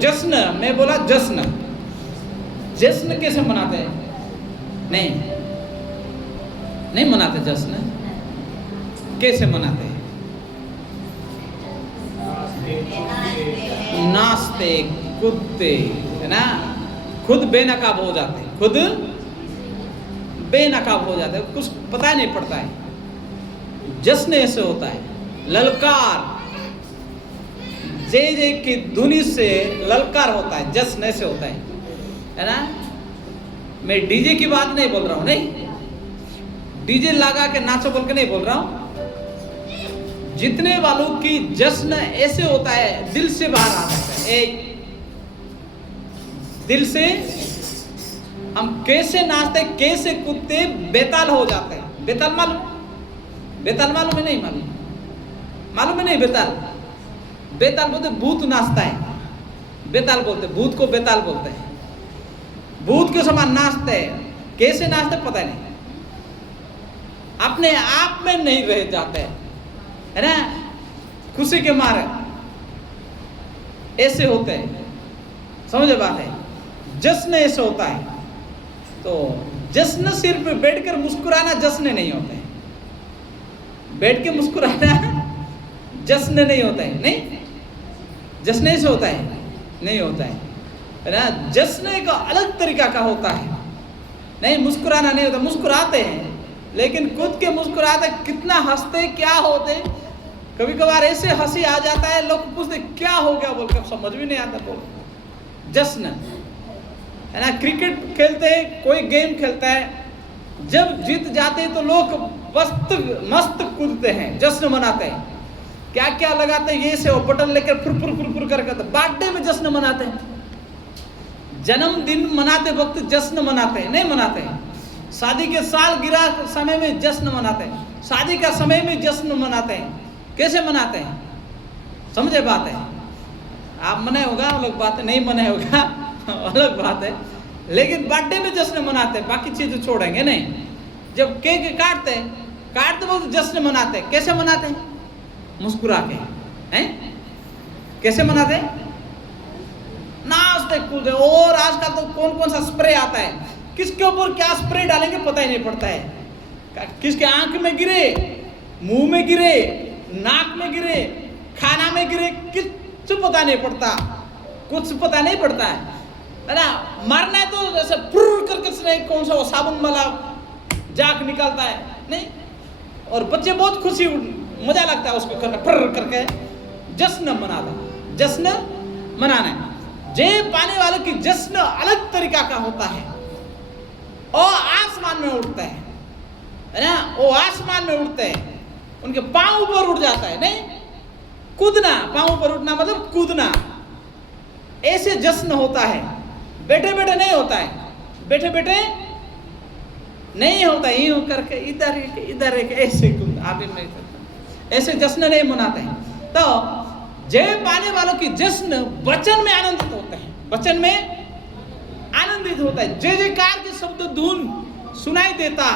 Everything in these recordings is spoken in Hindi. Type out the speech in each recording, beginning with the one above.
जश्न, मैं बोला जश्न, जश्न कैसे मनाते हैं? नहीं नहीं मनाते जश्न। कैसे मनाते हैं? नाचते कूदते, है ना, खुद बेनकाब हो जाते हैं, खुद बेनकाब हो जाते हैं, कुछ पता नहीं पड़ता है। जश्न ऐसे होता है, ललकार, जय जय की धुनी से ललकार होता है, जश्न ऐसे होता है ना। मैं डीजे की बात नहीं बोल रहा हूं, नहीं, डीजे लगा के नाचो बोल के नहीं बोल रहा हूं। जितने वालों की जश्न ऐसे होता है, दिल से बाहर आ जाता है, दिल से हम कैसे नाचते, कैसे कूदते, बेताल हो जाते हैं। बेताल मालूम, बेताल मालूम है? नहीं मालूम, मालूम है? नहीं, बेताल, बेताल बोलते भूत नाचता है, बेताल बोलते, भूत को बेताल बोलते हैं। भूत के समान नाचते हैं, कैसे नाचते पता नहीं, अपने आप में नहीं रह जाते, है ना, खुशी के मारे ऐसे होते हैं। समझे बात है? जश्न ऐसे होता है। तो जश्न सिर्फ बैठकर मुस्कुराना जश्न नहीं होता है, बैठ के मुस्कुराना जश्न नहीं होता है, नहीं, जश्न ऐसे होता है, नहीं होता है ना। जश्न एक अलग तरीका का होता है, नहीं मुस्कुराना नहीं होता। मुस्कुराते हैं लेकिन खुद के मुस्कुराते, कितना हंसते, क्या होते, कभी कभार ऐसे हंसी आ जाता है, लोग पूछते क्या हो गया बोल के, समझ भी नहीं आता बोल। जश्न, है ना, क्रिकेट खेलते हैं, कोई गेम खेलता है, जब जीत जाते हैं तो लोग मस्त कूदते हैं, जश्न मनाते हैं, क्या क्या लगाते हैं, ये से वो बटन लेकर फुर फुर फुर फुर करके। बर्थडे में जश्न मनाते हैं, जन्मदिन मनाते वक्त जश्न मनाते हैं, नहीं मनाते हैं। शादी के सालगिरह समय में जश्न मनाते हैं, शादी का समय में जश्न मनाते हैं। कैसे मनाते हैं? समझे बात है? आप मनाए होगा अलग बात है, नहीं मनाए होगा अलग बात है, लेकिन बर्थडे में जश्न मनाते हैं, बाकी चीजें छोड़ेंगे नहीं। जब केक काटते वक्त जश्न मनाते हैं। कैसे मनाते हैं? मुस्कुरा के, हैं? कैसे मनाते हैं? नाचते कूदते। और आजकल तो कौन कौन सा स्प्रे आता है, किसके ऊपर क्या स्प्रे डालेंगे पता ही नहीं पड़ता है। किसके आंख में गिरे, मुंह में गिरे, नाक में गिरे, खाना में गिरे, कुछ पता नहीं पड़ता, कुछ पता नहीं पड़ता है ना। मरना है तो जैसे फुर करके कौन सा वो साबुन वाला जाक निकलता है, नहीं, और बच्चे बहुत खुशी, मजा लगता है उसको करके, फुर करके जश्न मनाना, जश्न मनाना। जय पाने वालों की जश्न अलग तरीका का होता है, और आसमान में उठता है ना, वो आसमान में उठते हैं, उनके पांव ऊपर उठ जाता है, नहीं, कूदना, पांव ऊपर उठना मतलब कूदना, ऐसे जश्न होता है। बैठे बैठे नहीं होता है, बैठे बैठे नहीं होता, यूं करके इधर एक ऐसे आप नहीं करते, ऐसे जश्न नहीं मनाते हैं। तो जय पाने वालों की जश्न वचन में आनंदित होते हैं, वचन में आनंदित होता है। जय जयकार के शब्द धुन सुनाई देता,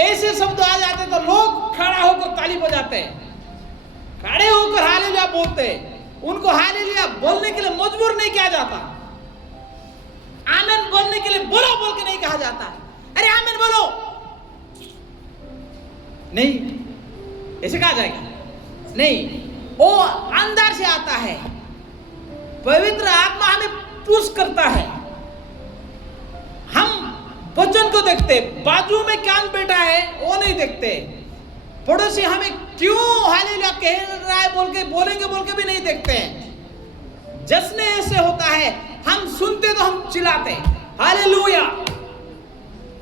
ऐसे शब्द आ जाते तो लोग खड़ा होकर ताली बजाते हैं, खड़े होकर हालेलुया बोलते हैं। उनको हालेलुया बोलने के लिए मजबूर नहीं किया जाता, आमीन बोलने के लिए बोलो बोल के नहीं कहा जाता, अरे आमीन बोलो, नहीं, ऐसे कहा जाएगा नहीं, वो अंदर से आता है, पवित्र आत्मा हमें पुश करता है। हम वचन को देखते, बाजू में कौन बैठा है वो नहीं देखते, पड़ोसी हमें क्यों हालेलुया कह रहा है बोल के, बोलेंगे बोल के भी नहीं देखते हैं। जश्न ऐसे होता है, हम सुनते तो हम चिल्लाते हालेलुया,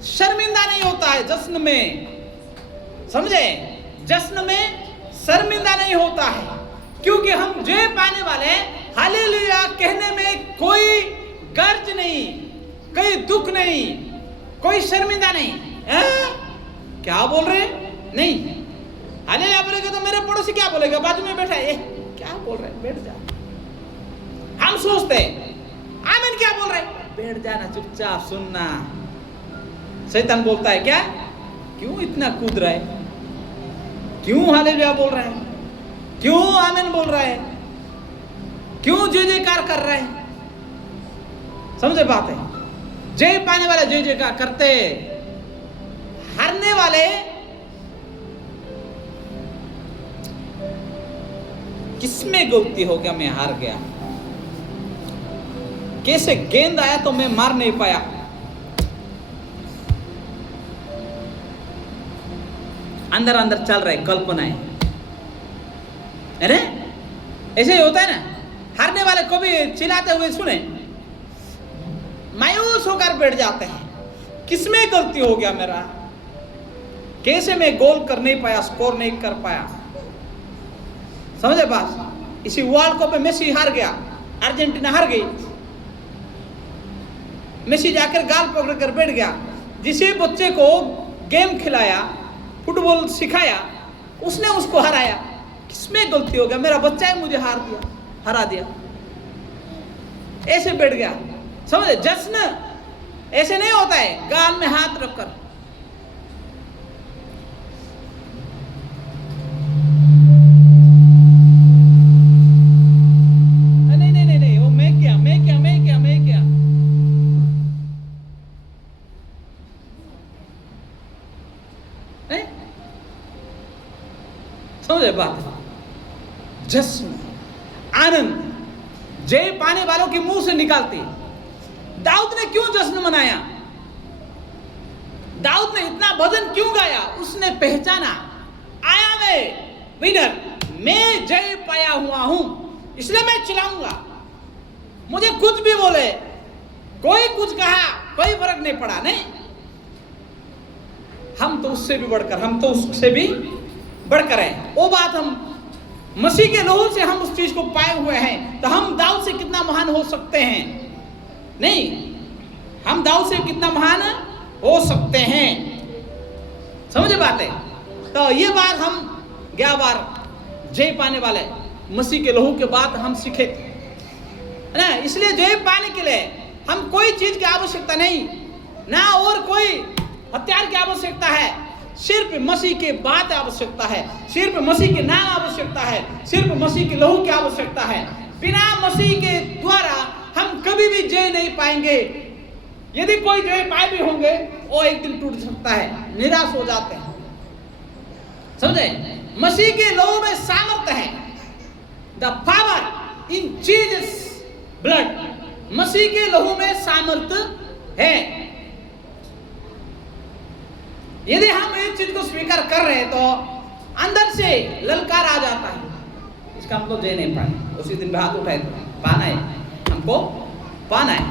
शर्मिंदा नहीं होता है जश्न में, समझे? जश्न में शर्मिंदा नहीं होता है, क्योंकि हम जय पाने वाले हालेलुया कहने में कोई गर्ज नहीं, कोई दुख नहीं, कोई शर्मिंदा नहीं। क्या बोल रहे नहीं, हालेलुया बोलेगा तो मेरे पड़ोसी क्या बोलेगा, बाजू में बैठा है, क्या बोल रहे, बैठ जा। हम सोचते आमीन क्या बोल रहे, बैठ जाना, चुपचाप सुनना। शैतान बोलता है क्या, क्यों इतना कूद रहा है, क्यों हालेलुया बोल रहा है, क्यों आमीन बोल रहा है, क्यों जय जयकार कर रहे हैं? समझे बात है? जय पाने वाले जय जयकार करते, हारने वाले किसमें गलती हो गया, मैं हार गया, कैसे गेंद आया तो मैं मार नहीं पाया, अंदर अंदर चल रहे कल्पनाएं। अरे ऐसे ही होता है ना, हारने वाले को भी चिल्लाते हुए सुने, मायूस होकर बैठ जाते हैं, किसमें गलती हो गया मेरा, कैसे मैं गोल कर नहीं पाया, स्कोर नहीं कर पाया। समझे बात? इसी वर्ल्ड कप में मेसी हार गया, अर्जेंटीना हार गई, मेसी जाकर गाल पकड़ कर बैठ गया। जिसे बच्चे को गेम खिलाया, फुटबॉल सिखाया, उसने उसको हराया, किसमें गलती हो गया, मेरा बच्चा ही मुझे हरा दिया, ऐसे बैठ गया। समझे? जश्न ऐसे नहीं होता है गाल में हाथ रखकर। नहीं, वो मैं क्या नहीं? समझे बात? जश्न, आनंद जय पाने वालों के मुंह से निकालती। दाऊद ने क्यों जश्न मनाया? दाऊद ने इतना भजन क्यों गाया? उसने पहचाना, आया मैं विनर, मैं जय पाया हुआ हूं, इसलिए मैं चिल्लाऊंगा, मुझे कुछ भी बोले, कोई कुछ कहा, कोई फर्क नहीं पड़ा। नहीं, हम तो उससे भी बढ़कर, हम तो उससे भी बढ़कर हैं। वो बात हम मसीह के लहू से हम उस चीज को पाए हुए हैं, तो हम दाऊद से कितना महान हो सकते हैं? नहीं, हम दाऊद से कितना महान हो सकते हैं। समझे बात है? तो ये बात हम 11 बार जय पाने वाले मसीह के लहू के बाद हम सीखे ना। इसलिए जय पाने के लिए हम कोई चीज की आवश्यकता नहीं, ना और कोई हथियार की आवश्यकता है, सिर्फ मसीह के बाद आवश्यकता है, सिर्फ मसीह के नाम आवश्यकता है, सिर्फ मसीह के लहू की आवश्यकता है। बिना मसीह के द्वारा हम कभी भी जय नहीं पाएंगे। यदि कोई जय पाए भी होंगे, वो एक दिन टूट सकता है, निराश हो जाते हैं। समझे? मसीह के लहू में सामर्थ्य है, the power in Jesus blood. मसीह के लहू में सामर्थ्य है। यदि हम इस चीज को स्वीकार कर रहे हैं, तो अंदर से ललकार आ जाता है, इसका हम तो जय नहीं पाए। उसी दिन हाथ उठाए, पाना है हमको, पाना है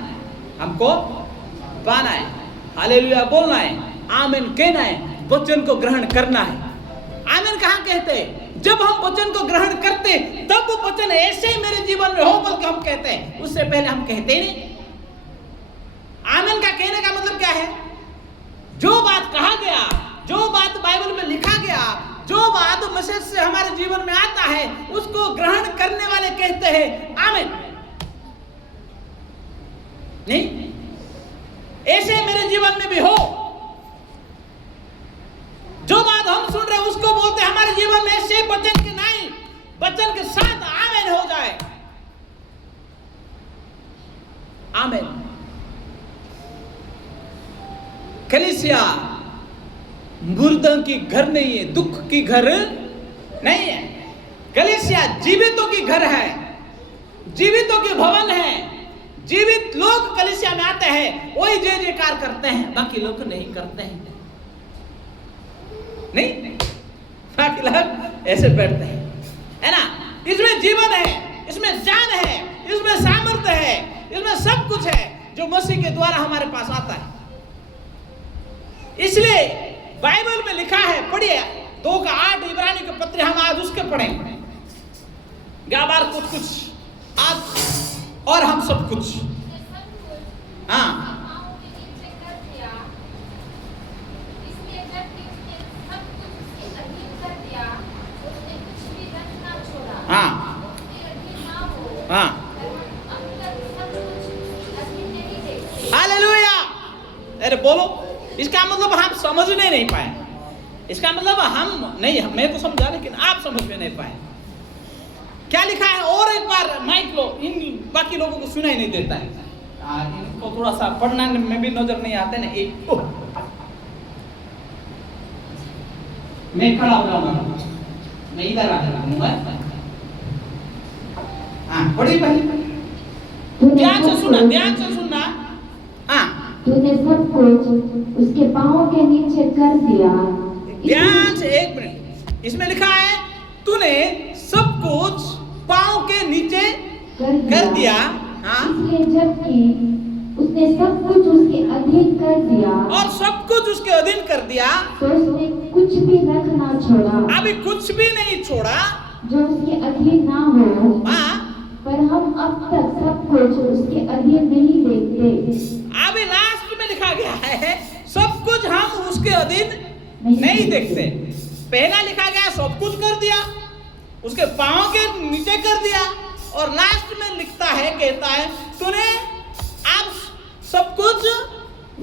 हमको, पाना है, हालेलुया बोलना है, आमीन कहना है, वचन को ग्रहण करना है। आमीन कहाँ कहते हैं? जब हम वचन को ग्रहण करते, तब वो वचन ऐसे मेरे जीवन में हो बोल के हम कहते हैं, उससे पहले हम कहते ही नहीं। आमीन का कहने का मतलब क्या है? जो बात कहा गया, जो बात बाइबल में लिखा गया, जो बात मैसेज से हमारे जीवन में आता है, उसको ग्रहण करने वाले कहते हैं आमीन। नहीं, ऐसे मेरे जीवन में भी हो। जो बात हम सुन रहे हैं उसको बोलते हैं हमारे जीवन में ऐसे वचन के नहीं, वचन के साथ आमीन हो जाए। आमीन। कलीसिया मुर्दों की घर नहीं है, दुख की घर नहीं है। कलीसिया जीवितों की घर है, जीवितों के भवन है। जीवित लोग कलीसिया में आते हैं, वही जय जयकार करते हैं, बाकी लोग नहीं करते हैं। नहीं, बाकी लोग ऐसे बैठते हैं, है ना। इसमें जीवन है, इसमें जान है, इसमें सामर्थ्य है, इसमें सब कुछ है जो मसीह के द्वारा हमारे पास आता है। इसलिए बाइबल में लिखा है, पढ़िए 2:8 इब्रानी के पत्र, हम आज उसके पढ़ेंगे। गाबार कुछ आज और हम सब कुछ। हाँ, हाँ, हाँ, हालेलुया। अरे बोलो, इसका मतलब हम समझने नहीं पाए। इसका मतलब हम नहीं, मैं तो समझा, लेकिन आप समझ में नहीं पाए। क्या लिखा है, और एक बार माइक लो, इन बाकी लोगों को सुनाई नहीं देता है, इनको थोड़ा सा पढ़ना में भी नजर नहीं आते ना। एक मैं खड़ा हो जाऊंगा, मैं इधर आ जाऊंगा। हाँ पढ़ी पहले, ध्यान से सुनना। हाँ, तूने सब कुछ उसके पाँव के नीचे कर दिया। ध्यान से, एक मिनट, इसमें लिखा है तूने सब कुछ पाँव के नीचे कर दिया। हाँ, इसलिए जबकि उसने सब कुछ उसके अधीन कर दिया, और सब कुछ उसके अधीन कर दिया, तो उसने कुछ भी रखना छोड़ा, अभी कुछ भी नहीं छोड़ा जो उसके अधीन ना हो। हाँ, पर हम अब तक सब कुछ उसके अधीन नहीं देखते। अभी लास्ट में लिखा गया है सब कुछ हम उसके अधीन नहीं देखते। पहला लिखा गया सब कुछ कर दिया, उसके पाँव के नीचे कर दिया, और लास्ट में लिखता है, कहता है तूने अब सब कुछ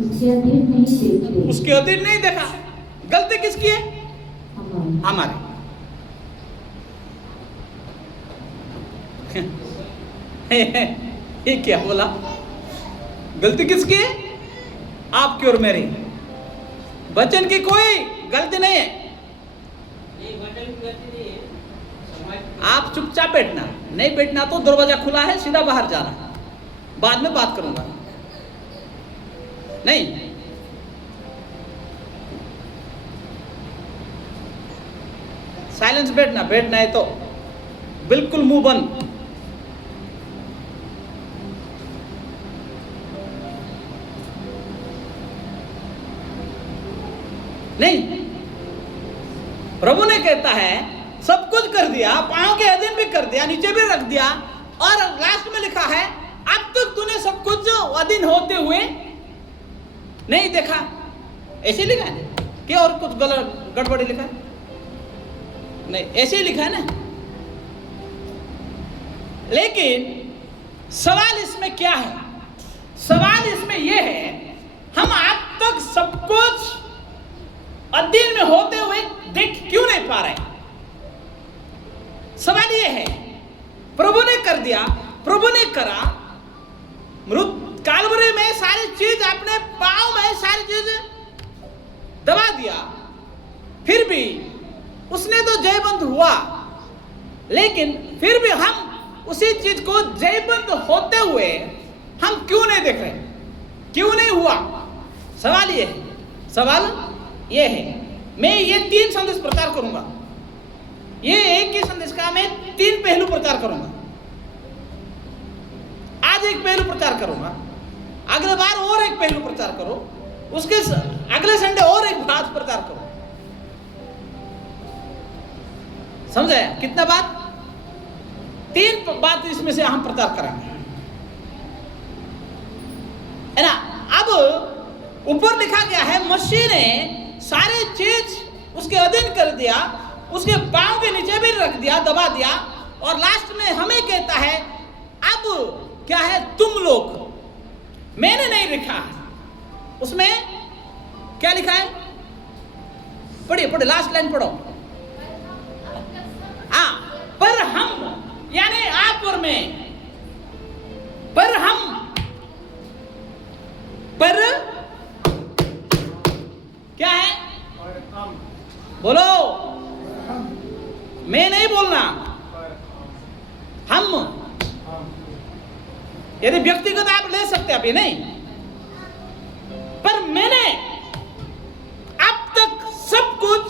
उसके अधीन नहीं देखते। उसके अधीन नहीं देखा। गलती किसकी है? हमारी। ये क्या बोला? गलती किसकी है? आपकी और मेरी। वचन की कोई गलती नहीं है। आप चुपचाप बैठना, नहीं बैठना तो दरवाजा खुला है, सीधा बाहर जाना, बाद में बात करूंगा। नहीं, साइलेंस बैठना है तो बिल्कुल मुंह बंद। नहीं, प्रभु ने कहता है सब कुछ कर दिया, पांव के अधीन भी कर दिया, नीचे भी रख दिया, और लास्ट में लिखा है अब तक तूने सब कुछ अधीन होते हुए नहीं देखा। ऐसे लिखा है क्या और कुछ गलत गड़बड़ी लिखा है? नहीं, ऐसे ही लिखा है ना। लेकिन सवाल इसमें क्या है? सवाल इसमें यह है, हम अब तक सब कुछ अधीन में होते हुए देख क्यों नहीं पा रहे? सवाल यह है, प्रभु ने कर दिया, प्रभु ने करा, मृत कालवरी में सारी चीज अपने पांव में सारी चीज दबा दिया, फिर भी उसने तो जयवंत हुआ, लेकिन फिर भी हम उसी चीज को जयवंत होते हुए हम क्यों नहीं देख रहे? क्यों नहीं हुआ? सवाल ये है, सवाल ये है। मैं ये 3 संदेश प्रचार करूंगा, ये एक ही संदेश का मैं 3 पहलू प्रचार करूंगा। आज एक पहलू प्रचार करूंगा, अगले बार और एक पहलू प्रचार करो, उसके अगले संडे और एक बात प्रचार करो। समझे कितना बात? 3 बात इसमें से हम प्रचार करेंगे, है ना। अब ऊपर लिखा गया है मसीह ने सारी चीज उसके अधीन कर दिया, उसके पांव के नीचे भी रख दिया, दबा दिया, और लास्ट में हमें कहता है अब क्या है, तुम लोग, मैंने नहीं लिखा। उसमें क्या लिखा है? पढ़िए, लास्ट लाइन पढ़ो। पर हम, यानी आप और मैं, पर हम, पर क्या है? बोलो, मैं नहीं बोलना, हम। यदि व्यक्तिगत आप ले सकते हैं, अभी नहीं, पर मैंने अब तक सब कुछ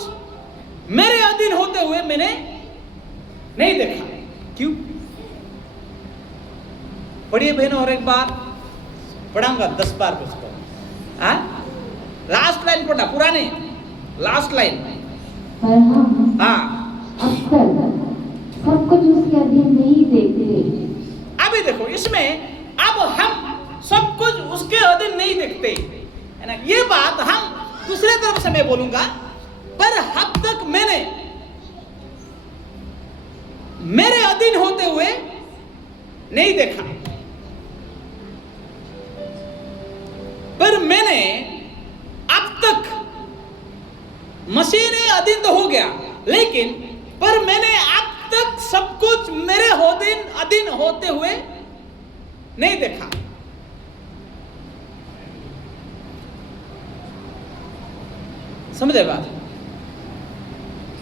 मेरे अधीन होते हुए मैंने नहीं देखा। क्यों? पढ़िए बहनों, और एक बार पढ़ाऊंगा 10 बार उसको। लास्ट लाइन पढ़ना, पूरा नहीं, लास्ट लाइन। पर हम हाँ, अब तक सब कुछ उसके अधीन नहीं देखते। अभी देखो इसमें, अब हम सब कुछ उसके अधीन नहीं देखते, है ना। ये बात हम दूसरे तरफ से मैं बोलूंगा, पर अब तक मैंने मेरे अधीन होते हुए नहीं देखा, पर मैंने अब तक, मसीह ने अधीन तो हो गया, लेकिन पर मैंने अब तक सब कुछ मेरे अधीन होते हुए नहीं देखा। समझे बात?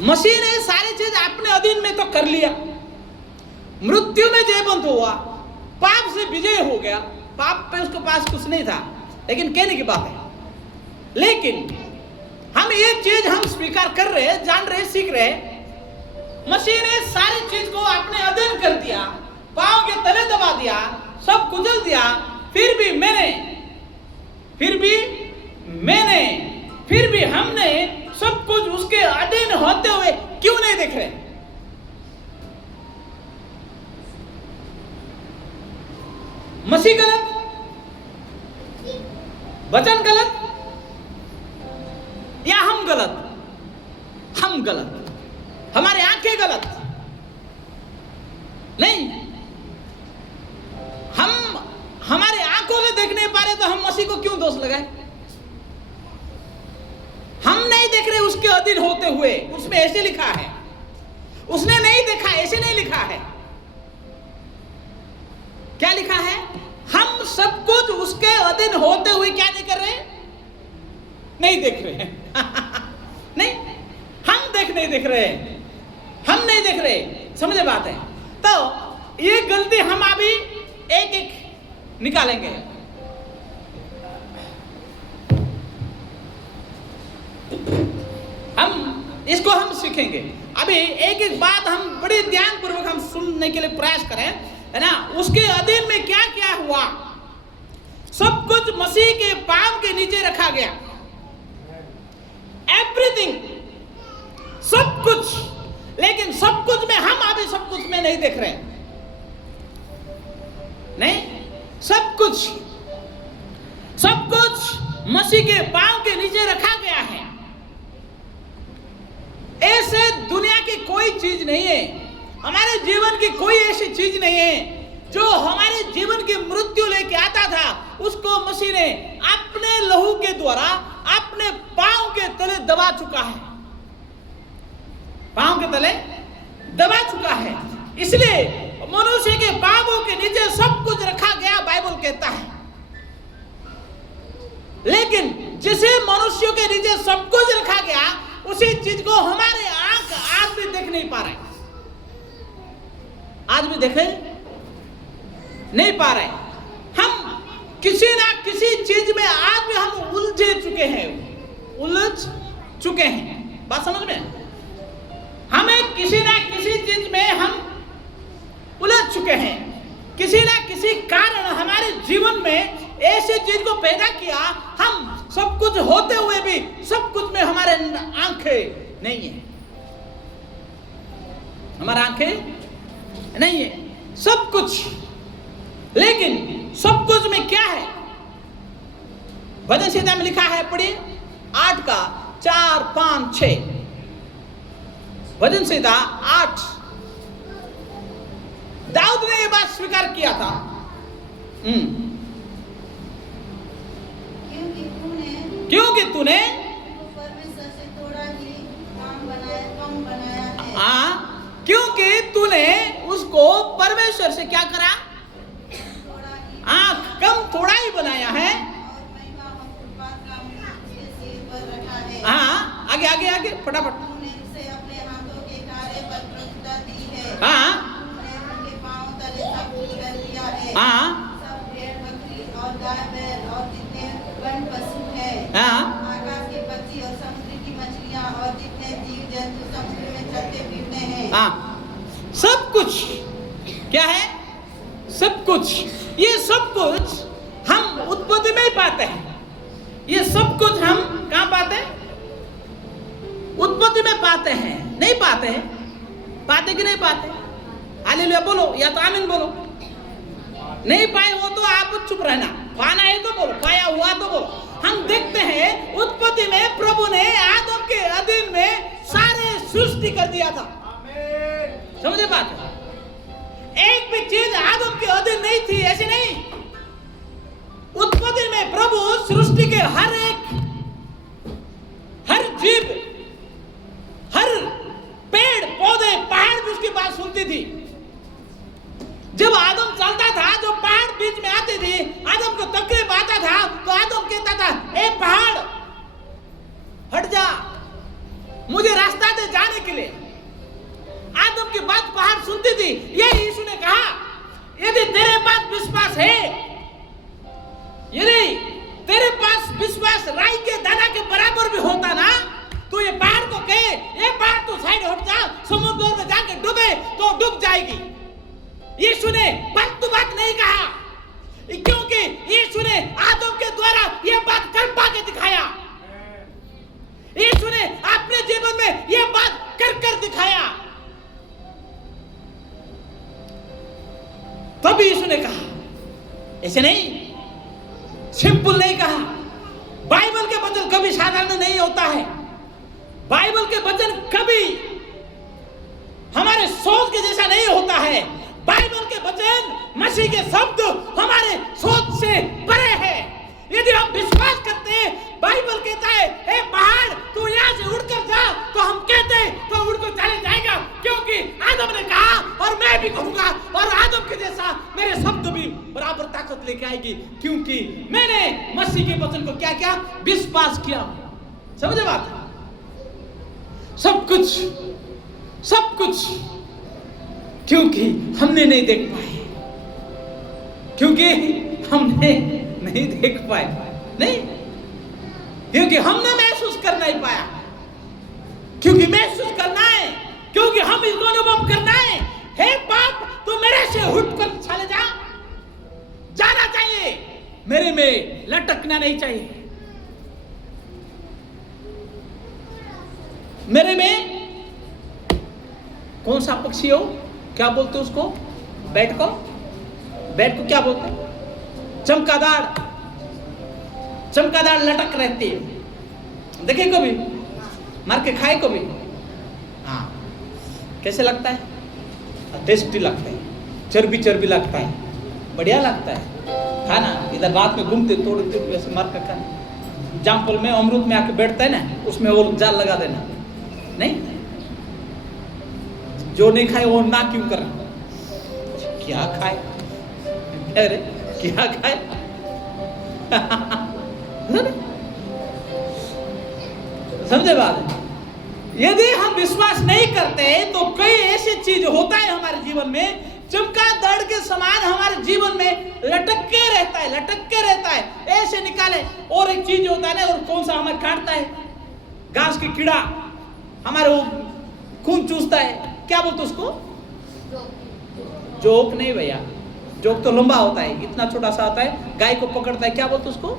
मसीह ने सारी चीज अपने अधीन में तो कर लिया, मृत्यु में जयवंत हुआ, पाप से विजय हो गया, पाप पे उसके पास कुछ नहीं था। लेकिन कहने की बात है, लेकिन हम ये चीज हम स्वीकार कर रहे, जान रहे, सीख रहे, मसीह ने सारी चीज को अपने अधीन कर दिया, पांव के तले दबा दिया, सब कुचल दिया, फिर भी हमने सब कुछ उसके अधीन होते हुए क्यों नहीं देख रहे? मसीह गलत, वचन गलत, या हम गलत? हम गलत, हमारी आंखें गलत नहीं। हम हमारे आंखों से देख नहीं पा रहे तो हम मसीह को क्यों दोष लगाए? हम नहीं देख रहे उसके अधीन होते हुए, उसमें ऐसे लिखा है, उसने नहीं देखा ऐसे नहीं लिखा है। क्या लिखा है? हम सब कुछ उसके अधीन होते हुए क्या नहीं कर रहे? नहीं देख रहे नहीं, हम नहीं देख रहे, हम नहीं देख रहे। समझे बात है? तो ये गलती हम अभी एक एक निकालेंगे। इसको हम सीखेंगे। अभी एक एक बात हम बड़े ध्यान पूर्वक हम सुनने के लिए प्रयास करें, है ना? उसके अधीन में क्या क्या हुआ? सब कुछ मसीह के पांव के नीचे रखा गया, एवरीथिंग, सब कुछ। लेकिन सब कुछ में हम अभी सब कुछ में नहीं देख रहे, नहीं, सब कुछ मसीह के पांव के नीचे रखा गया है। ऐसे दुनिया की कोई चीज नहीं है, हमारे जीवन की कोई ऐसी चीज नहीं है जो हमारे जीवन की मृत्यु लेके आता था, उसको मसीह ने अपने लहू के द्वारा अपने पांव के तले दबा चुका है, पांव के तले दबा चुका है। इसलिए मनुष्य के पांवों के नीचे सब कुछ रखा गया, बाइबल कहता है। लेकिन जिसे मनुष्यों के नीचे सब कुछ रखा गया, उसी चीज को हमारे आंख आज भी देख नहीं पा रहे, आज भी देखे नहीं पा रहे। हम किसी ना किसी चीज में आज भी हम उलझ चुके हैं। बात समझ में? हमें किसी ना किसी चीज में हम उलझ चुके हैं। किसी ना किसी कारण हमारे जीवन में ऐसी चीज को पैदा किया, हम सब कुछ होते हुए भी सब कुछ में हमारे आंखें नहीं है, हमारे आंखें नहीं है, सब कुछ। लेकिन सब कुछ में क्या है? भजन संहिता में लिखा है, पढ़िए 8 का 4, 5, 6। भजन संहिता 8। दाऊद ने ये बात स्वीकार किया था, क्योंकि तूने परमेश्वर से थोड़ा ही कम बनाया है। हाँ, क्योंकि तूने उसको परमेश्वर से क्या करा? थोड़ा ही बनाया है, और महिमा और कृपा का उसके सिर पर रखा है। हाँ, आगे फटाफट। तूने उसे अपने हाथों के कार्य पर प्रभुता दी है। हाँ, तूने उनके पांव तले सब कुछ कर दिया है। हाँ, सब भेड़ बकरी और गाय बैल और जितने वन पशु हैं, हाँ, आकाश के पक्षी और समुद्र की मछलियां और जितने जीव जंतु समुद्र में चलते फिरते हैं। हाँ, सब कुछ क्या है? सब कुछ। ये सब कुछ हम उत्पत्ति में ही पाते हैं। ये सब कुछ हम कहाँ पाते हैं? उत्पत्ति में पाते हैं। नहीं पाते हैं? पाते कि नहीं पाते? हालेलुया बोलो, या तो आमीन बोलो। नहीं पाए हो तो आप चुप रहना, पाना है तो बोलो, पाया हुआ तो बोलो। हम देखते हैं उत्पत्ति में प्रभु ने आदम के अधीन में सारे सृष्टि कर दिया था। समझे बात? एक भी चीज आदम के अधीन नहीं थी, ऐसी नहीं। उत्पत्ति में प्रभु सृष्टि के हर जीव, हर पेड़ पौधे पहाड़ भी उसकी बात विश्वास है? यदि तेरे पास विश्वास राई के दाना के बराबर भी होता ना, तो ये पहाड़ को कहे, ये पहाड़ तू साइड हट जा, समुद्र में जाके डूबे तो डूब जाएगी। यीशु ने फालतू बात नहीं कहा, क्योंकि यीशु ने आदम के द्वारा यह बात कर पाके दिखाया। यीशु ने अपने जीवन में यह बात कर कर दिखाया। तब यीशु ने कहा, ऐसे नहीं, सिंपल नहीं कहा। बाइबल के वचन कभी साधारण नहीं होता है। बाइबल के वचन कभी हमारे सोच के जैसा नहीं होता है। बाइबल के वचन, मसीह के शब्द हमारे सोच से परे है। यदि हम विश्वास करते हैं, बाइबल कहता है, हे पहाड़ तू यहाँ से उड़कर जा, तो हम कहते हैं तो उड़कर चले जाएगा, क्योंकि आदम ने कहा और मैं भी कहूंगा, और आदम के जैसा मेरे शब्द भी बराबर ताकत लेके आएगी, क्योंकि मैंने मसीह के वचन को क्या किया, विश्वास किया। समझे बात? सब कुछ क्योंकि हमने नहीं देख पाए, नहीं, क्योंकि हमने महसूस कर नहीं पाया, क्योंकि महसूस करना है, क्योंकि हम इसको अनुभव करना है। हे पाप तू मेरे से उठ कर चले जाना चाहिए, मेरे में लटकना नहीं चाहिए। मेरे में कौन सा पक्षी हो, क्या बोलते उसको, बैट को क्या बोलते, चमकादार लटक रहती है। देखिए कभी मार के खाए कभी, हाँ कैसे लगता है, टेस्टी लगता है, चर्बी लगता है, बढ़िया लगता है खाना। इधर रात में घूमते तोड़ते वैसे मार कर खाना। जामफल में अमरूद में आके बैठता है ना, उसमें वो जाल लगा देना, नहीं, जो नहीं खाए वो ना क्यों कर, क्या खाए, अरे क्या खाए समझे बात? यदि हम विश्वास नहीं करते तो कई ऐसी चीज होता है हमारे जीवन में, चमगादड़ के समान हमारे जीवन में लटक के रहता है, ऐसे निकाले। और एक चीज होता है ना, और कौन सा हमें काटता है, घास की कीड़ा हमारे खून चूसता है, क्या बोलते उसको, जोक नहीं भैया, जोक तो लंबा होता है, इतना छोटा सा होता है, गाय को पकड़ता है, क्या बोलते उसको,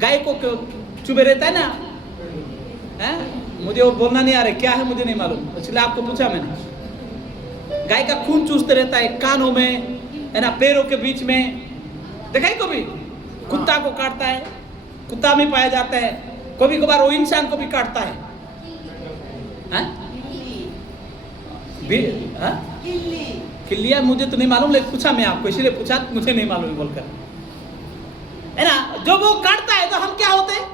गाय को चुभे रहता है ना, है? मुझे वो बोलना नहीं आ रहा, क्या है मुझे नहीं मालूम, इसलिए आपको पूछा मैंने। गाय का खून चूसते रहता है, कानों में है ना, पैरों के बीच में, देखा है कभी? कुत्ता को काटता है, कुत्ता में पाया जाता है, कभी कभार वो इंसान को भी काटता है, किल्लिया मुझे तो नहीं मालूम, लेकिन पूछा मैं आपको, इसीलिए पूछा, मुझे नहीं मालूम बोलकर, है ना। जब वो काटता है तो हम क्या होते हैं,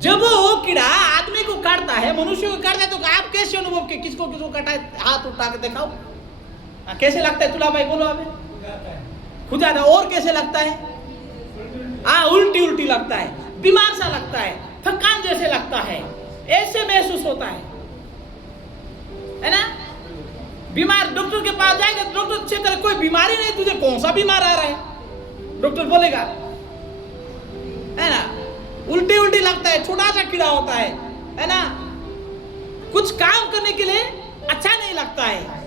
जब वो कीड़ा आदमी को काटता है, मनुष्य को काटता है, तो आप कैसे अनुभव के, किसको काटा है, हाथ उठा के दिखाओ, कैसे लगता है तुला भाई, बोलो हमें, खुजाता। और कैसे लगता है, उल्टी लगता है, बीमार सा लगता है, थकान जैसे लगता है, ऐसे महसूस होता है ना। बीमार डॉक्टर के पास जाएगा, डॉक्टर चेक करे, कोई बीमारी नहीं, तुझे कौन सा बीमार आ रहा है, डॉक्टर बोलेगा, है ना। उल्टी लगता है, छोटा सा कीड़ा होता है ना, कुछ काम करने के लिए अच्छा नहीं लगता है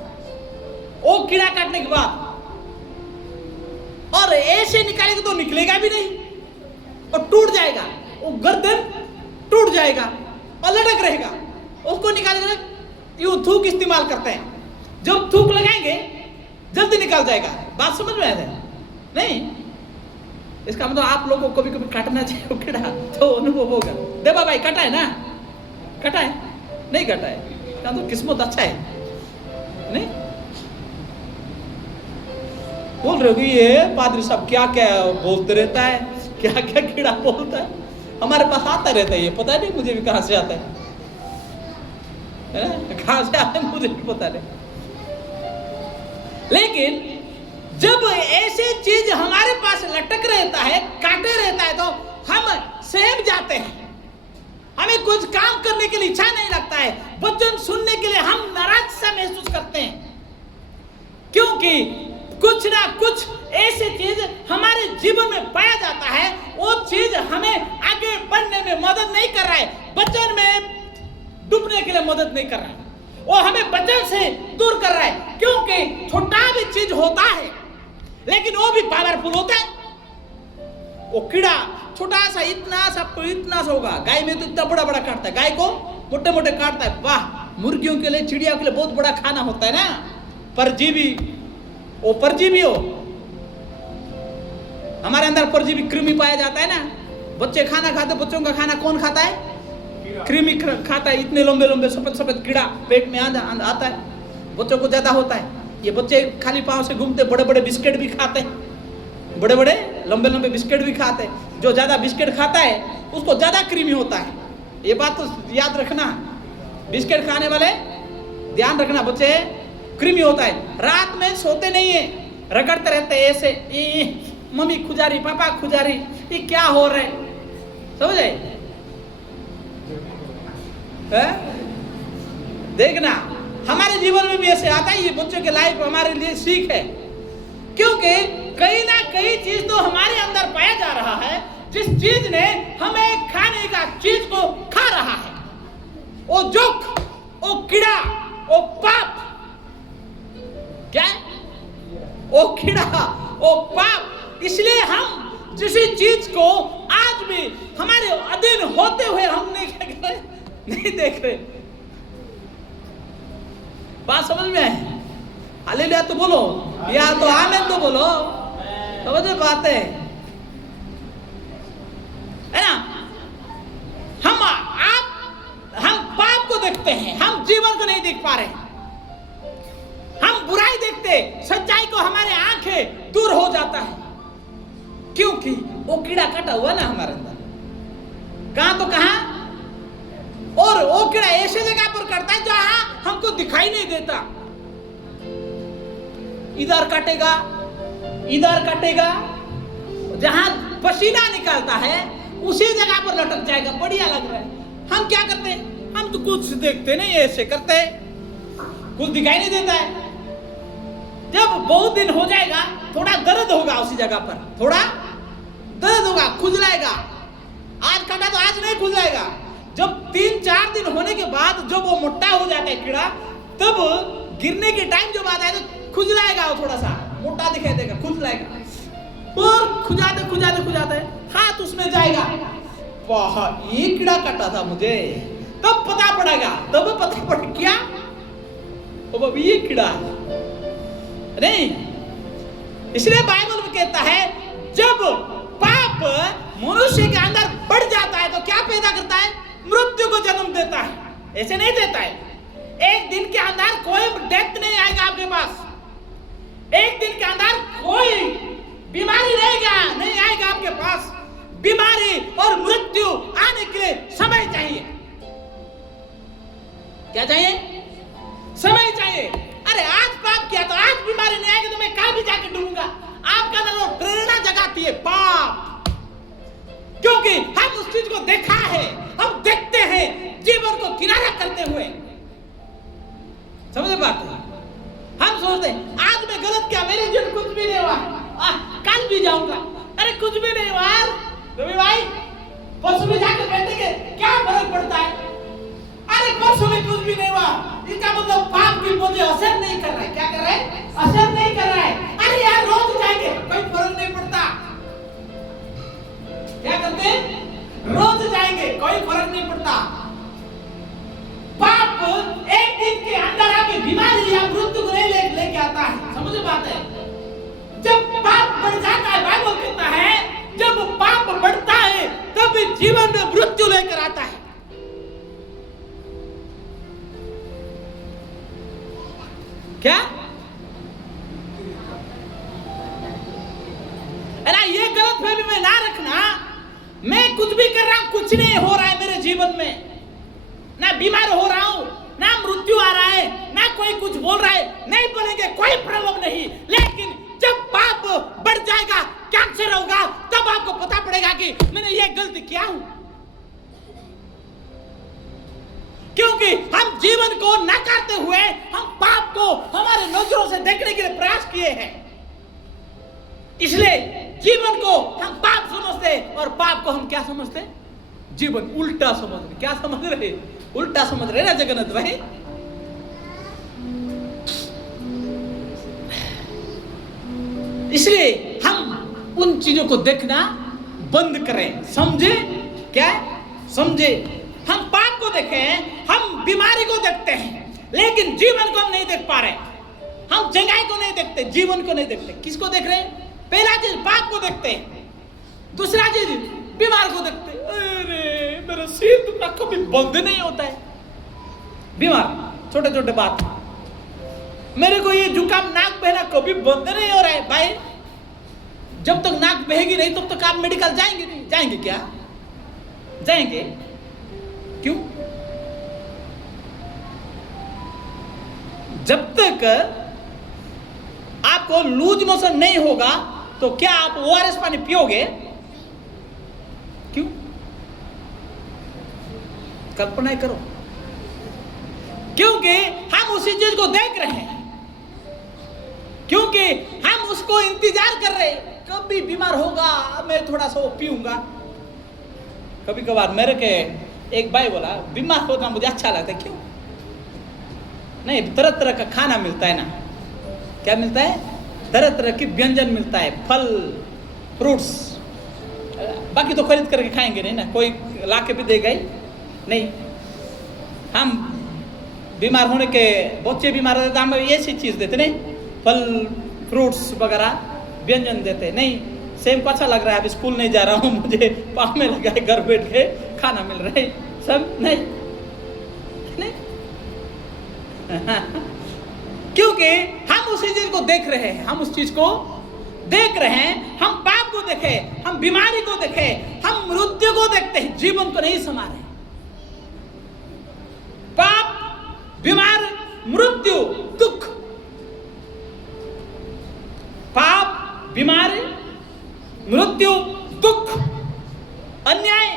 वो कीड़ा काटने के बाद, और ऐसे निकालेगा तो निकलेगा भी नहीं, और टूट जाएगा, वो गर्दन टूट जाएगा और लटक रहेगा। उसको निकालने यूं थूक इस्तेमाल करते हैं, जब थूक लगाएंगे जल्दी निकल जाएगा। बात समझ में आया नहीं? इसका मतलब आप लोगों को कभी कभी काटना चाहिए कीड़ा, तो अनुभव होगा। देवा भाई कटा है ना, कटा है नहीं, कटा है, क्या तो किस्मत अच्छा है, नहीं बोल रहे हो कि ये पादरी साहब क्या क्या बोलते रहता है, क्या क्या कीड़ा बोलता है, हमारे पास आता रहता है, ये पता नहीं मुझे भी कहां से आता है, कहां से आता है मुझे भी पता नहीं। लेकिन जब ऐसी चीज हमारे पास लटक रहता है, काटे रहता है, तो हम सहम जाते हैं, हमें कुछ काम करने के लिए इच्छा नहीं लगता है, वचन सुनने के लिए हम नाराज सा महसूस करते हैं, क्योंकि कुछ ना कुछ ऐसी चीज कर रहा है, वो हमें वचन से दूर कर रहा है। क्योंकि छोटा भी चीज होता है लेकिन वो भी पावरफुल होता है। वो कीड़ा छोटा सा इतना सा होगा, गाय में तो इतना बड़ा बड़ा काटता है, गाय को मोटे मोटे काटता है। वाह, मुर्गियों के लिए, चिड़िया के लिए बहुत बड़ा खाना होता है ना, परजीवी। वो परजीवी हो, हमारे अंदर परजीवी कृमि पाया जाता है ना। बच्चे खाना खाते, बच्चों का खाना कौन खाता है? कृमि खाता है। इतने लंबे लंबे सफेद सफेद कीड़ा पेट में आता है, बच्चों को ज्यादा होता है। ये बच्चे खाली पांव से घूमते, बड़े बड़े बिस्किट भी खाते हैं, बड़े बड़े लंबे लंबे बिस्किट भी खाते हैं। जो ज्यादा बिस्किट खाता है उसको ज्यादा कृमि होता है, ये बात तो याद रखना। बिस्किट खाने वाले ध्यान रखना, बच्चे कृमि होता है। रात में सोते नहीं है, रगड़ते रहते हैं ऐसे, मम्मी खुजारी, पापा खुजारी, ये क्या हो रहा है, समझे? देखना हमारे जीवन में भी ऐसे आता है। ये बच्चों के लाइफ हमारे लिए सीख है, क्योंकि कहीं ना कहीं चीज तो हमारे अंदर पाया जा रहा है, जिस चीज ने हमें खाने का चीज को खा रहा है। वो जोक, वो कीड़ा, वो पाप, क्या है? वो कीड़ा, वो पाप। इसलिए हम किसी चीज को आज भी हमारे अधीन होते हुए हम नहीं देख रहे। बात समझ में आए? हालेलुया तो बोलो, या तो आमीन तो बोलो, समझ बात है ना? हम पाप को देखते हैं, हम जीवन को नहीं देख पा रहे। हम बुराई देखते, सच्चाई को हमारे आंखें दूर हो जाता है, क्योंकि वो कीड़ा कटा हुआ ना हमारे अंदर, कहां तो कहां। और वो कीड़ा ऐसे जगह पर करता है जहां हमको दिखाई नहीं देता। इधर काटेगा, इधर काटेगा, जहां पसीना निकलता है उसी जगह पर लटक जाएगा। बढ़िया लग रहा है। हम क्या करते हैं? हम तो कुछ देखते नहीं, ऐसे करते हैं, कुछ दिखाई नहीं देता है। जब बहुत दिन हो जाएगा, थोड़ा दर्द होगा उसी जगह पर, थोड़ा दर्द होगा, खुजलाएगा। आज काटा तो आज नहीं खुजलाएगा। जब 3-4 दिन होने के बाद जब वो मोटा हो जाता है कीड़ा, तब गिरने के टाइम जब आता है तो खुजलाएगा, वो थोड़ा सा मोटा दिखाई देगा, खुजलाएगा। और खुजाते खुजाते खुजाते हाथ उसमें जाएगा, वाह ये कीड़ा काटा था मुझे, तब पता पड़ेगा, तब पता पड़े क्या अब ये कीड़ा नहीं। इसलिए बाइबल में कहता है जब पाप मनुष्य के अंदर बढ़ जाता है तो क्या पैदा करता है? मृत्यु को जन्म देता है। ऐसे नहीं देता है। एक दिन के अंदर कोई डेथ नहीं आएगा आपके पास, एक दिन के अंदर कोई बीमारी नहीं आएगा आपके पास। बीमारी और मृत्यु आने के लिए समय चाहिए। क्या चाहिए? समय चाहिए। अरे आज पाप किया तो आज बीमारी नहीं आएगी तो मैं कल भी जाके डूबूंगा। आपका अंदर प्रेरणा जगाती है पाप, क्योंकि हम उस चीज को देखा है, हम देखते हैं जीवन को किनारा करते हुए। समझे बात? हम सोचते हैं आज मैं गलत किया, मेरे जीवन कुछ भी नहीं हुआ, कल भी जाऊंगा। अरे कुछ भी नहीं हुआ रवि भाई, परसों में जाकर बैठेंगे, क्या फर्क पड़ता है? अरे परसों में कुछ भी नहीं हुआ, इसका मतलब पाप भी मुझे असर नहीं कर रहा है। क्या कर रहा है? असर नहीं कर रहा है। अरे यार रोज जाएंगे, कोई फर्क नहीं पड़ता। क्या करते हैं? रोज जाएंगे, कोई फर्क नहीं पड़ता। पाप एक दिन के अंदर आपकी बीमारी या मृत्यु को नहीं लेके आता है। समझ बात है? जब पाप बढ़ जाता है, बाइबल कहता है जब पाप बढ़ता है तब जीवन में मृत्यु लेकर आता है। क्या? अरे ये गलत फहमी में ना रखना, मैं कुछ भी कर रहा हूं, कुछ नहीं हो रहा है मेरे जीवन में, ना बीमार हो रहा हूं, ना मृत्यु आ रहा है, ना कोई कुछ बोल रहा है, नहीं बोलेंगे कोई प्रॉब्लम नहीं। लेकिन जब पाप बढ़ जाएगा, कैंसर होगा, तब आपको पता पड़ेगा कि मैंने ये गलती किया हूं। क्योंकि हम जीवन को नकारते हुए हम पाप को हमारे नजरों से देखने के लिए प्रयास किए हैं। इसलिए जीवन को हम पाप समझते और पाप को हम क्या समझते? जीवन। उल्टा समझ रहे। क्या समझ रहे? उल्टा समझ रहे ना जगन्नाथ भाई? इसलिए हम उन चीजों को देखना बंद करें। समझे? क्या समझे? हम पाप को देखें, हम बीमारी को देखते हैं, लेकिन जीवन को हम नहीं देख पा रहे। हम जगह को नहीं देखते, जीवन को नहीं देखते। किसको देख रहे हैं? पहला चीज पाप को देखते हैं, दूसरा चीज बीमार को देखते हैं। अरे मेरा सिर दुखना कभी बंद नहीं होता है। बीमार, छोटे छोटे बात, मेरे को ये जुकाम, नाक बहना कभी बंद नहीं हो रहा है। भाई जब तक नाक बहेगी नहीं तब तक आप मेडिकल जाएंगे नहीं। जाएंगे क्या? जाएंगे क्यों? जब तक आपको लूज मोशन नहीं होगा तो क्या आप ओआरएस पानी पियोगे? क्यों? कल्पना करो। क्योंकि हम उसी चीज को देख रहे हैं, क्योंकि हम उसको इंतजार कर रहे हैं। कभी बीमार होगा मैं थोड़ा सा वो पीऊंगा। कभी कभार मेरे के एक भाई बोला बीमार होना मुझे अच्छा लगता है। क्यों? नहीं, तरह तरह का खाना मिलता है ना। क्या मिलता है? तरह तरह की व्यंजन मिलता है, फल फ्रूट्स। बाकी तो खरीद करके खाएंगे नहीं ना, कोई ला के भी देगा ही नहीं। हम बीमार होने के, बच्चे बीमार होते तो हम ऐसी चीज देते नहीं, फल फ्रूट्स वगैरह व्यंजन देते नहीं। सेम को अच्छा लग रहा है, अभी स्कूल नहीं जा रहा हूँ, मुझे पाँव में लगा है, घर बैठ के खाना मिल रहा है, सब नहीं, नहीं। क्योंकि हम उसी चीज को देख रहे हैं, हम उस चीज को देख रहे हैं। हम पाप को देखे, हम बीमारी को देखे, हम मृत्यु को देखते हैं, जीवन को नहीं समा रहे। पाप, बीमार, मृत्यु, दुख, पाप, बीमारी, मृत्यु, दुख, अन्याय,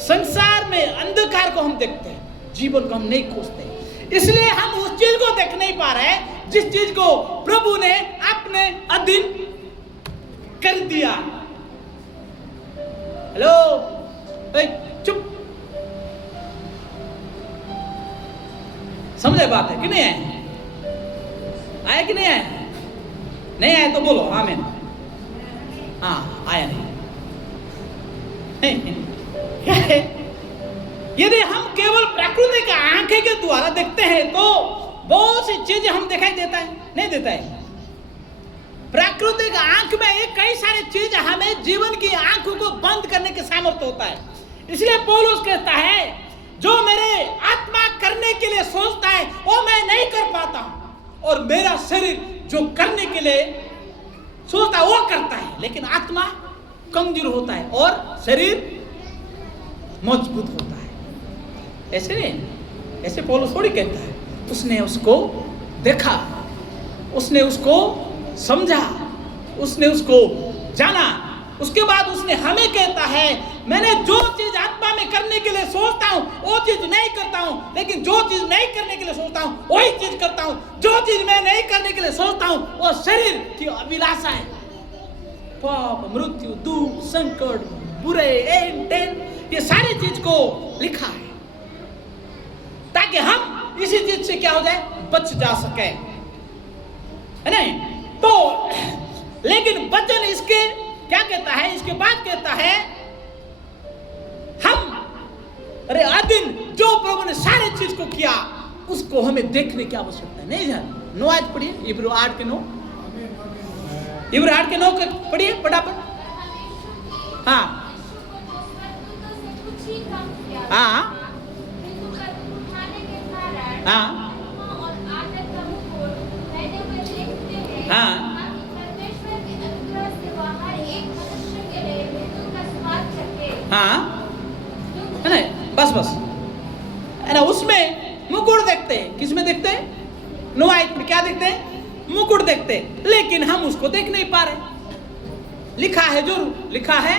संसार में अंधकार को हम देखते हैं, जीवन को हम नहीं खोजते। इसलिए हम उस चीज को देख नहीं पा रहे जिस चीज को प्रभु ने अपने अधीन कर दिया। हेलो, चुप, समझे बात है कि नहीं आए? आया कि नहीं आया? नहीं आया तो बोलो आमीन। हाँ, आया नहीं। क्या है? यदि हम केवल प्रकृति के आंखें के द्वारा देखते हैं तो बहुत सी चीजें हम दिखाई देता है, नहीं देता है। प्राकृतिक आंख में एक कई सारी चीज हमें जीवन की आंखों को बंद करने के सामर्थ्य होता है। इसलिए पौलुस कहता है जो मेरे आत्मा करने के लिए सोचता है वो मैं नहीं कर पाता हूं, और मेरा शरीर जो करने के लिए सोचता है वो करता है, लेकिन आत्मा कमजोर होता है और शरीर मजबूत होता है। ऐसे नहीं, ऐसे पौलुस थोड़ी कहता है। उसने उसको देखा, उसने उसको समझा, उसने उसको जाना, उसके बाद उसने हमें कहता है मैंने जो चीज आत्मा में करने के लिए सोचता हूं वो चीज नहीं करता हूं, लेकिन जो चीज नहीं करने के लिए सोचता हूं वही चीज करता हूं। जो चीज मैं नहीं करने के लिए सोचता हूं वो शरीर की अभिलाषा है। पाप, मृत्यु, दुख, संकट, बुरे, ये सारी चीज को लिखा है ताकि हम इसी चीज से क्या हो जाए, बच जा सके, है नहीं? तो लेकिन वचन इसके क्या कहता है? इसके बाद कहता है हम अरे आदिन जो प्रभु ने सारे चीज को किया उसको हमें देखने की आवश्यकता है। नहीं जान 9 आज पढ़िए, इब्रानियों 8 के 9, इब्रानियों 8 के 9 पढ़िए फटाफट। हाँ हाँ हाँ हाँ, हाँ, है ना? बस बस, है ना? उसमें मुकुट देखते हैं। किसमें देखते हैं? नुआयत में क्या देखते हैं? मुकुट देखते हैं, लेकिन हम उसको देख नहीं पा रहे। लिखा है जरूर, लिखा है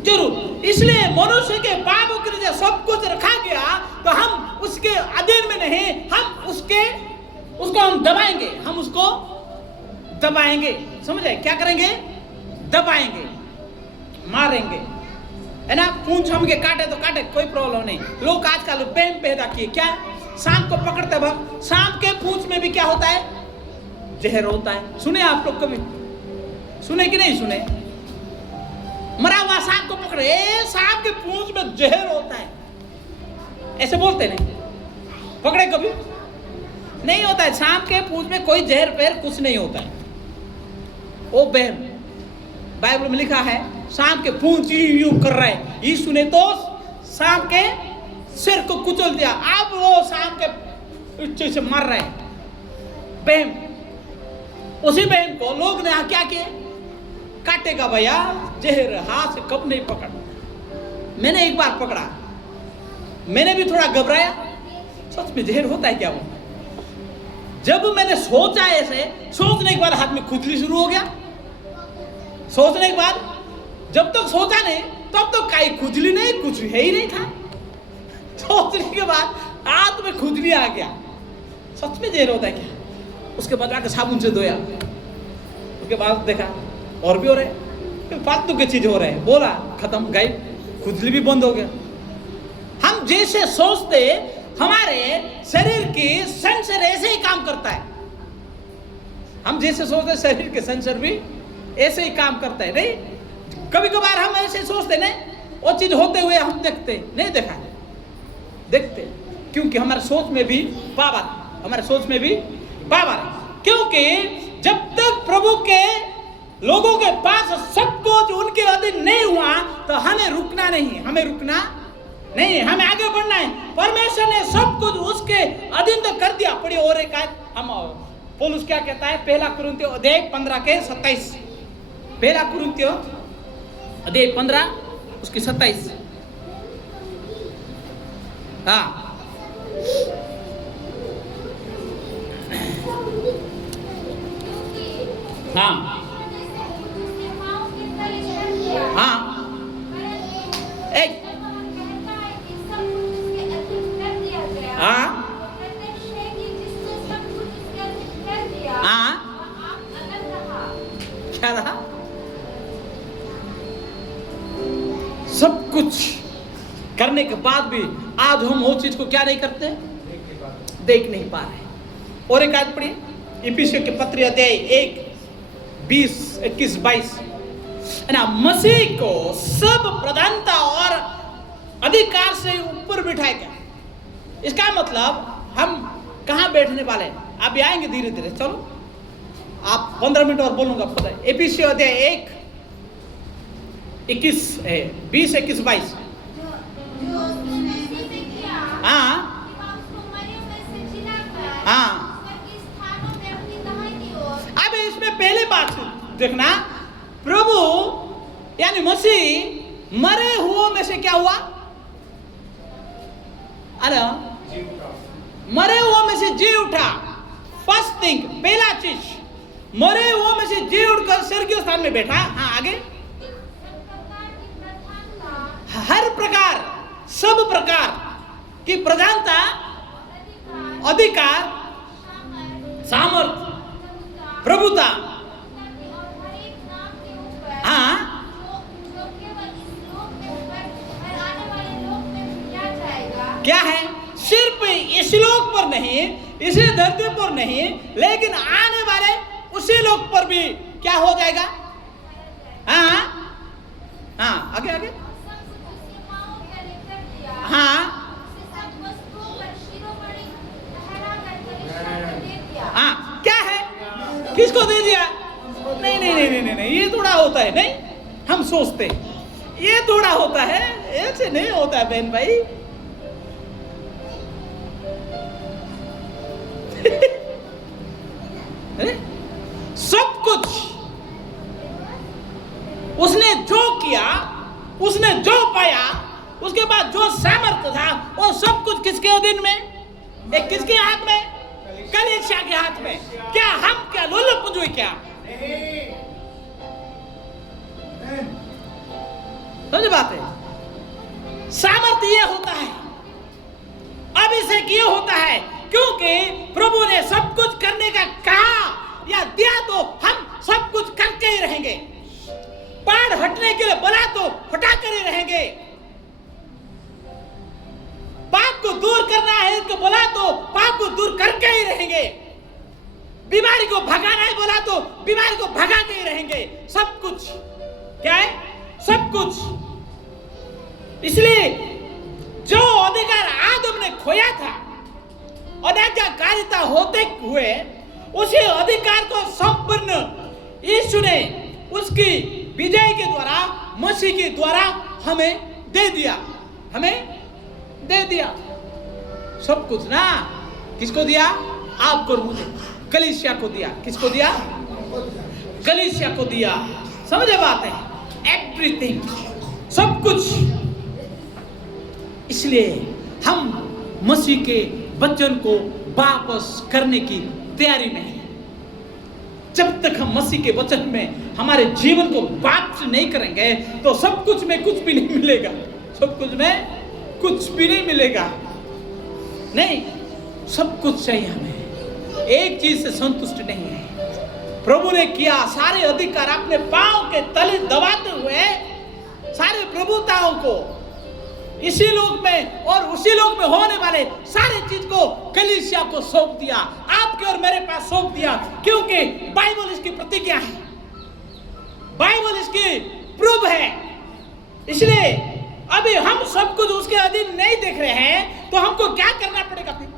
जरूर। इसलिए मनुष्य के पापों के लिए सब कुछ रखा गया, तो हम उसके अधीन में नहीं, हम उसको हम दबाएंगे, हम उसको दबाएंगे। समझे? क्या करेंगे? दबाएंगे, मारेंगे, है ना? पूंछ हम के काटे तो काटे, कोई प्रॉब्लम नहीं। लोग आजकल पेन पैदा किए, क्या सांप को पकड़ते वक्त सांप के पूंछ में भी क्या होता है? जहर होता है। सुने आप लोग कभी? सुने कि नहीं सुने? मरा हुआ सांप को पकड़े, सांप के पूंछ में जहर होता है, ऐसे बोलते नहीं? पकड़े कभी? नहीं होता है, सांप के पूंछ में कोई जहर पैर कुछ नहीं होता है। ओ बहन, बाइबल में लिखा है सांप के पूंछ यूं कर रहे हैं, यीशु ने तो सांप के सिर को कुचल दिया, अब वो सांप के इच्छे से मर रहे हैं। बहन, उसी बहन को लोग ने क्या किए? काटेगा भैया, जहर हाथ से कब नहीं पकड़। मैंने एक बार पकड़ा, मैंने भी थोड़ा घबराया, सच में जहर होता है क्या वो? जब मैंने सोचा, ऐसे सोचने के बाद हाथ में खुजली शुरू हो गया। सोचने के बाद, जब तक सोचा नहीं तब तक कहीं खुजली नहीं, कुछ है ही नहीं था। सोचने के बाद हाथ में खुजली आ गया, सच में जहर होता है क्या? उसके बाद आके साबुन से धोया, उसके बाद देखा और भी हो रहे, फालतू की चीज हो रहे हैं, बोला खत्म, गायब, खुजली भी बंद हो गया। हम जैसे सोचते, हमारे शरीर की सेंसर ऐसे ही काम करता है। हम जैसे सोचते, शरीर के सेंसर भी ऐसे ही काम करता है। नहीं, कभी कभार हम ऐसे सोचते नहीं, वो चीज होते हुए हम देखते नहीं, देखा देखते, क्योंकि हमारे सोच में भी पावर, हमारे सोच में भी पावर है। क्योंकि जब तक प्रभु के लोगों के पास सब कुछ उनके अधीन नहीं हुआ, तो हमें रुकना नहीं, हमें रुकना नहीं, हमें आगे बढ़ना है। परमेश्वर ने सब कुछ उसके अधीन तो कर दिया। पढ़िए और एक हम पौलुस क्या कहता है, पहला कुरिन्थियों अध्याय 15 के 27, पहला कुरिन्थियों अध्याय 15 उसकी 27। हाँ, हाँ, हाँ, एक, हाँ, हाँ, क्या रहा? सब कुछ करने के बाद भी आज हम वो चीज को क्या नहीं करते, देख नहीं पा रहे। और एक आयत पढ़िए, इफिसियों के पत्र अध्याय 1 20 21 22 ना, मसीह को सब प्रधानता और अधिकार से ऊपर बिठाएगा। इसका मतलब हम कहाँ बैठने वाले हैं? आप आएंगे धीरे धीरे, चलो आप 15 मिनट और बोलूंगा, पता है। इफिसियों अध्याय 1 20 21 22। हाँ, हाँ, अब इसमें पहले बात देखना, प्रभु यानी मसीह मरे हुओं में से क्या हुआ? अरे मरे हुओं में से जी उठा। फर्स्ट थिंग, पहला चीज, मरे हुओं में से जी उठकर स्वर्गीय स्थान में बैठा। हाँ, आगे, हर प्रकार, सब प्रकार की प्रधानता, अधिकार, सामर्थ, प्रभुता, हाँ, क्या है? सिर्फ इस लोक पर नहीं, इसी धरती पर नहीं, लेकिन आने वाले उसी लोक पर भी क्या हो जाएगा? हाँ, हाँ, आगे आगे, हाँ, हाँ, क्या है? किसको दे दिया? नहीं नहीं नहीं नहीं नहीं, ये थोड़ा होता है। नहीं, हम सोचते ये थोड़ा होता है, ऐसे नहीं होता है बहन भाई। सब कुछ उसने जो किया, उसने जो पाया, उसके बाद जो सामर्थ्य था, वो सब कुछ किसके अधीन में? एक किसके हाथ में? कलीसिया के हाथ में। क्या हम क्या लोलुप हुए क्या? समझ बात है? सामर्थ्य ये होता है, अभिषेक ये होता है, क्योंकि प्रभु ने सब कुछ करने का कहा या दिया तो हम सब कुछ करके ही रहेंगे। पहाड़ हटने के लिए बोला तो हटा कर ही रहेंगे। पाप को दूर करना है तो बोला तो पाप को दूर करके ही रहेंगे। बीमारी को भगाना है बोला तो बीमारी को भगाते ही रहेंगे। सब कुछ क्या है? सब कुछ। इसलिए जो अधिकार आदम ने खोया था अनाज्ञाकारिता होते हुए, उसी अधिकार को संपूर्ण यीशु ने उसकी विजय के द्वारा, मसीह के द्वारा हमें दे दिया। हमें दे दिया सब कुछ ना। किसको दिया? आपको और मुझे। कलीसिया को दिया। किसको दिया? कलीसिया को दिया। समझे बात है? एवरीथिंग, सब कुछ। इसलिए हम मसीह के वचन को वापस करने की तैयारी में हैं। जब तक हम मसीह के वचन में हमारे जीवन को वापस नहीं करेंगे तो सब कुछ में कुछ भी नहीं मिलेगा। सब कुछ में कुछ भी नहीं मिलेगा। नहीं, सब कुछ चाहिए हमें। एक चीज से संतुष्ट नहीं है। प्रभु ने किया सारे अधिकार अपने पांव के तले दबाते हुए सारे प्रभुताओं को इसी लोक में और उसी लोक में होने वाले सारे चीज को कलीसिया को सौंप दिया। आपके और मेरे पास सौंप दिया, क्योंकि बाइबल इसकी प्रतिज्ञा है, बाइबल इसकी प्रूफ है। इसलिए अभी हम सब कुछ उसके अधीन नहीं देख रहे हैं तो हमको क्या करना पड़ेगा? फिर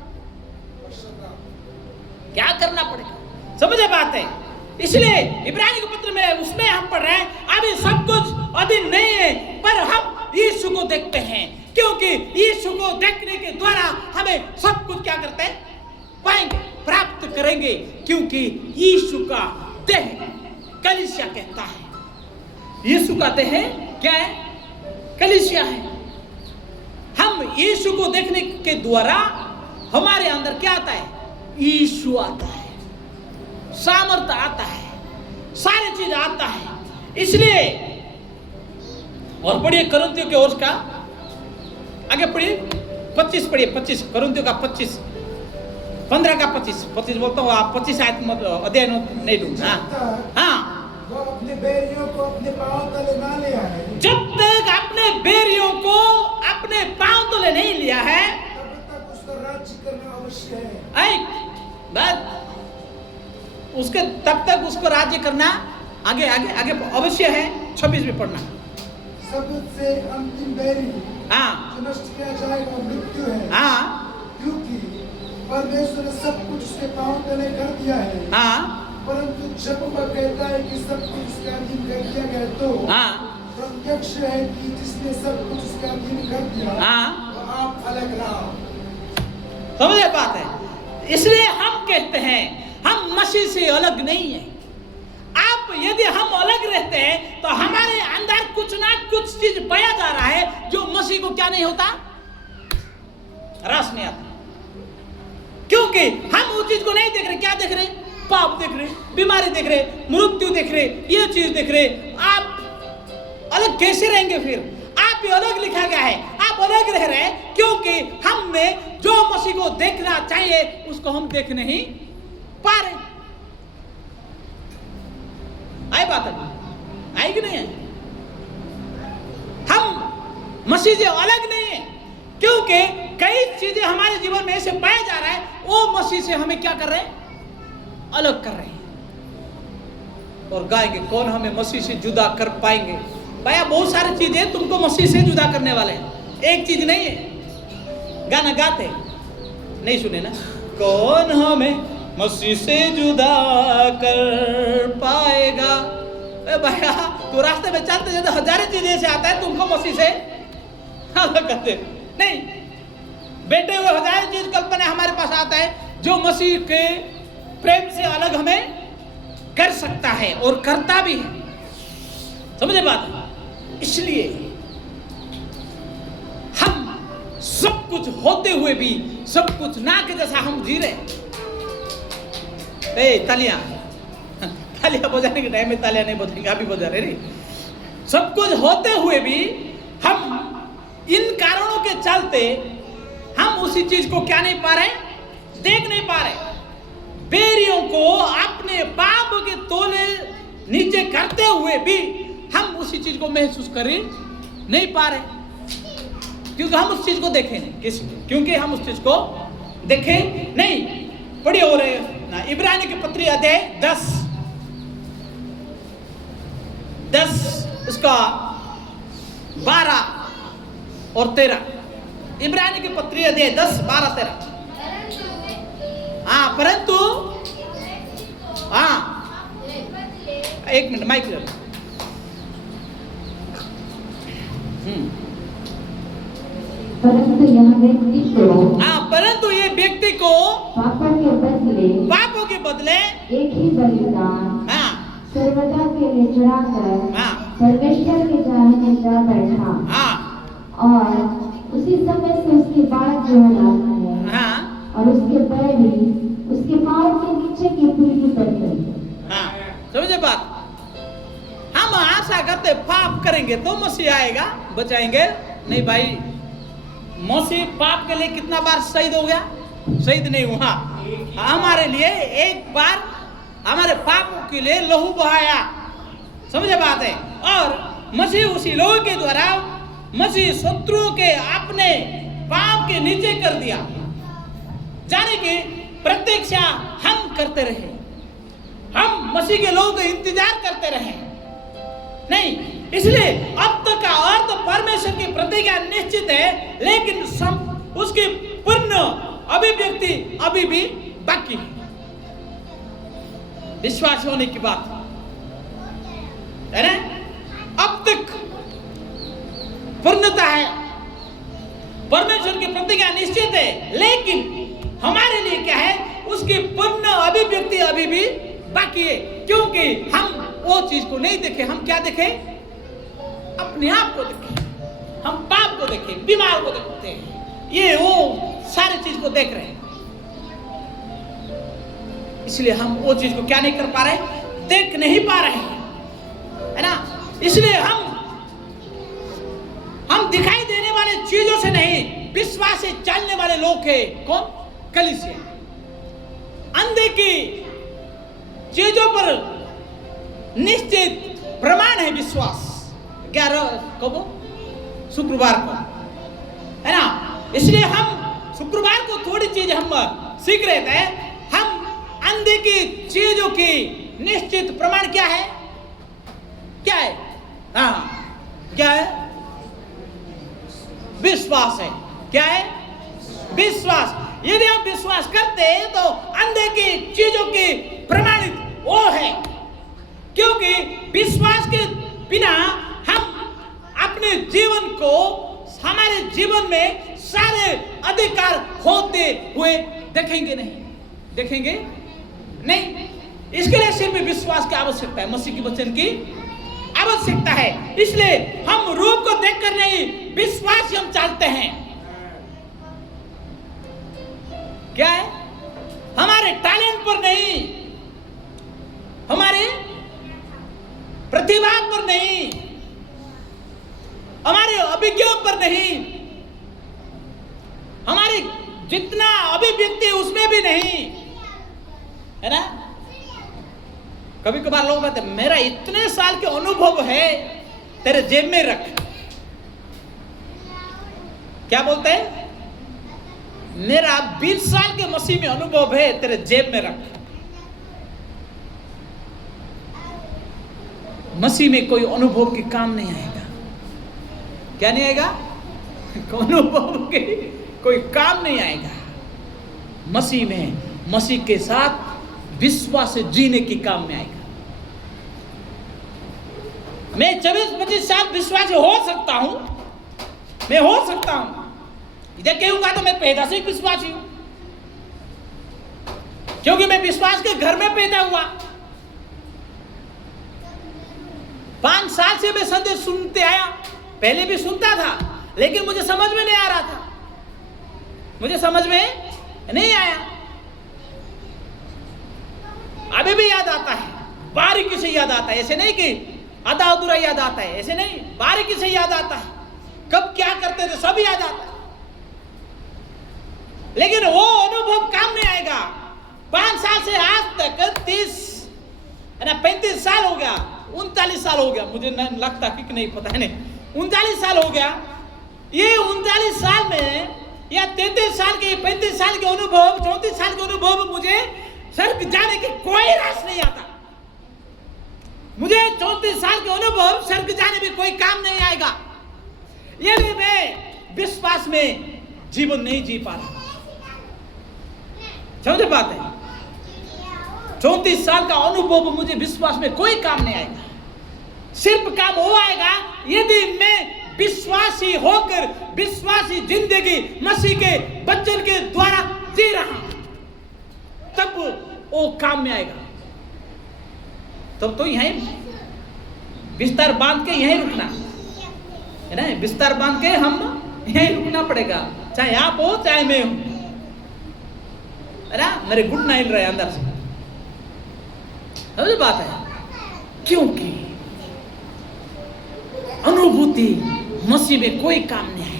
क्या करना पड़ेगा? समझे बात है? इसलिए इब्रानी के पत्र में उसमें हम पढ़ रहे हैं अभी सब कुछ अधीन नहीं है, पर हम यीशु को देखते हैं, क्योंकि यीशु को देखने के द्वारा हमें सब कुछ क्या करते हैं? पाएंगे, प्राप्त करेंगे, क्योंकि यीशु का देह कलीसिया कहता है। यीशु का देह क्या है? कलीसिया है। हम यीशु को देखने के द्वारा हमारे अंदर क्या आता है? यीशु आता है, सामर्थ आता है, सारी चीज आता है। इसलिए और पढ़िए कुरिन्थियों के ओर का, आगे पढ़िए 25 पढ़िए, 25 कुरिन्थियों का 25, 15 का 25 बोलता हूँ। आप 25 आयत अध्याय नहीं दूंगा। हाँ, वो अपने बैरियों को अपने पांव तले ना ले आए, जब तक अपने बैरियों को अपने पांव तले नहीं लिया है तब तक उसका राज्य करना अवश्य है। उसके तब तक उसको राज्य करना आगे आगे आगे अवश्य है। 26 में पढ़ना। सबसे अंतिम बैरी हाँ, जो नष्ट किया जाएगा मृत्यु है। हाँ, क्योंकि परमेश्वर ने सब कुछ उसके पांव तले कर दिया है। हाँ, परंतु जब वह कहता है कि सब कुछ उसके अधीन कर दिया गया तो हाँ, प्रत्यक्ष है कि जिसने सब कुछ उसके अधीन कर दिया हाँ। वह आप अलग रहा। समझे बात है? इसलिए हम कहते हैं हम मसीह से अलग नहीं है। आप यदि हम अलग रहते हैं तो हमारे अंदर कुछ ना कुछ चीज पाया जा रहा है जो मसीह को क्या नहीं होता? रस नहीं आता, क्योंकि हम उस चीज को नहीं देख रहे। क्या देख रहे? पाप देख रहे, बीमारी देख रहे, मृत्यु देख रहे, ये चीज देख रहे। आप अलग कैसे रहेंगे? फिर आप भी अलग लिखा गया है, आप अलग रह रहे हैं, क्योंकि हमने जो मसीह को देखना चाहिए उसको हम देख नहीं पा रहे। आई बात है? आई कि नहीं है? हम मसीह से अलग नहीं है, क्योंकि कई चीजें हमारे जीवन में ऐसे पाया जा रहा है, वो मसीह से हमें क्या कर रहे हैं? अलग कर रहे हैं। और गाएंगे कौन हमें मसीह से जुदा कर पाएंगे? भैया बहुत सारी चीजें तुमको मसीह से जुदा करने वाले हैं, एक चीज नहीं है। गाना गाते नहीं सुने ना? कौन हमें मसीह से जुदा कर पाएगा? भैया तो रास्ते में चलते चलते हजारों चीजें ऐसे आता है तुमको मसीह से अलग करते नहीं। बेटे हुए हजारों चीज कल्पना हमारे पास आता है जो मसीह के प्रेम से अलग हमें कर सकता है और करता भी है। समझे बात? इसलिए हम सब कुछ होते हुए भी सब कुछ ना के जैसा हम जी रहे। तालियां तालियां बजाने के टाइम में तालियां नहीं बजाएंगे, अभी बजा रहे। सब कुछ होते हुए भी हम इन कारणों के चलते हम उसी चीज को क्या नहीं पा रहे? देख नहीं पा रहे। बैरियों को अपने पाप के तोले नीचे करते हुए भी हम उसी चीज को महसूस कर नहीं पा रहे, क्योंकि हम उस चीज को देखे नहीं। क्योंकि हम उस चीज को देखे नहीं। पढ़िए हो रहे इब्रानी की पत्री अध्याय 10 उसका 12 और 13। इब्रानी की पत्री अध्याय 10, 12, 13। हाँ, परंतु हाँ, एक मिनट माइक ले लो। परंतु यह व्यक्ति को, हाँ, परंतु ये व्यक्ति को पापों के बदले एक ही बलिदान हाँ सर्वदा के लिए चढ़ाकर हाँ परमेश्वर के दाहिने जा बैठा, हाँ और उसी समय से उसके बाद जो है हाँ और उसके पैर भी उसके पाँव के नीचे की पीढ़ी पर थे। हाँ, समझे बात? हम आशा करते पाप करेंगे तो मसीह आएगा, बचाएंगे। नहीं भाई, मसीह पाप के लिए कितना बार शहीद हो गया? शहीद नहीं हुआ, हमारे लिए एक बार हमारे पापों के लिए लहू बहाया। समझे बात है? और मसीह उसी लहू के द्वारा मसीह शत्रुओं के अपने पाप के नीचे कर दिया, जाने की प्रतीक्षा हम करते रहे। हम मसीह के लोगों का इंतजार करते रहे नहीं, इसलिए अब तक का अर्थ परमेश्वर की प्रतिज्ञा निश्चित है, लेकिन उसकी पूर्ण अभिव्यक्ति अभी भी बाकी है। विश्वास होने की बात है ना? अब तक पूर्णता है, परमेश्वर की प्रतिज्ञा निश्चित है, लेकिन हमारे लिए क्या है? उसकी पूर्ण अभिव्यक्ति अभी भी बाकी है, क्योंकि हम वो चीज को नहीं देखे। हम क्या देखे? अपने आप को देखे, हम पाप को देखे, बीमार को देखते हैं, ये वो सारी चीज को देख रहे हैं। इसलिए हम वो चीज को क्या नहीं कर पा रहे? देख नहीं पा रहे हैं, है ना? इसलिए हम दिखाई देने वाले चीजों से नहीं, विश्वास से चलने वाले लोग हैं। कौन? कलीसिया। अंधे की चीजों पर निश्चित प्रमाण है विश्वास। 11 कब? शुक्रवार को, है ना? इसलिए हम शुक्रवार को थोड़ी चीज हम सीख रहे थे। हम अंधे की चीजों की निश्चित प्रमाण क्या है? क्या है? हाँ, क्या है? विश्वास है। क्या है? विश्वास। यदि हम विश्वास करते हैं तो अंधे की चीजों की प्रमाणित वो है, क्योंकि विश्वास के बिना हम अपने जीवन को, हमारे जीवन में सारे अधिकार होते हुए देखेंगे नहीं। इसके लिए सिर्फ विश्वास की आवश्यकता है, मसीह के वचन की आवश्यकता है। इसलिए हम रूप को देखकर नहीं, विश्वास हम चाहते हैं। क्या है? हमारे टैलेंट पर नहीं, हमारे प्रतिभा पर नहीं, हमारे अभिज्ञान पर नहीं, हमारे जितना अभिव्यक्ति उसमें भी नहीं, है ना? कभी कभार लोग कहते हैं मेरा इतने साल के अनुभव है, तेरे जेब में रख। क्या बोलते हैं? मेरा 20 साल के मसीह में अनुभव है, तेरे जेब में रख। मसीह में कोई अनुभव के काम नहीं आएगा। क्या नहीं आएगा? अनुभव के कोई काम नहीं आएगा। मसीह में, मसीह के साथ विश्वास से जीने के काम में आएगा। मैं 24-25 साल विश्वास हो सकता हूं, मैं हो सकता हूं। इधर कहूंगा तो मैं पैदा से ही विश्वासी हूं, क्योंकि मैं विश्वास के घर में पैदा हुआ। 5 साल से मैं संदेश सुनते आया। पहले भी सुनता था, लेकिन मुझे समझ में नहीं आ रहा था, मुझे समझ में नहीं आया। अभी भी याद आता है, बारीकी से याद आता है। ऐसे नहीं कि आधा अधूरा याद आता है, ऐसे नहीं, बारीकी से याद आता है। कब क्या करते थे सब याद आता है, लेकिन वो अनुभव काम नहीं आएगा। 5 साल से आज तक 35 साल हो गया, 39 साल हो गया, मुझे नहीं लगता कि नहीं पता है, नहीं 39 साल हो गया। ये 39 साल में या 33 साल के, 35 साल के अनुभव, 34 साल के अनुभव मुझे स्वर्ग जाने की कोई रास नहीं आता। मुझे 34 साल के अनुभव स्वर्ग जाने में कोई काम नहीं आएगा यदि मैं विश्वास में जीवन नहीं जी पा रहा। समझे बात है? 34 साल का अनुभव मुझे विश्वास में कोई काम नहीं आएगा। सिर्फ काम वो आएगा यदि मैं विश्वासी होकर विश्वासी जिंदगी मसीह के वचन के द्वारा जी रहा हूं, तब वो काम में आएगा। तब तो यहीं बिस्तर बांध के यहीं रुकना है ना, बिस्तर बांध के हम यहीं रुकना पड़ेगा, चाहे आप हो चाहे मैं हूं, है ना। मेरे घुटना हिल रहे अंदर से, समझ बात है? क्योंकि अनुभूति मसीह में कोई काम नहीं आएगा।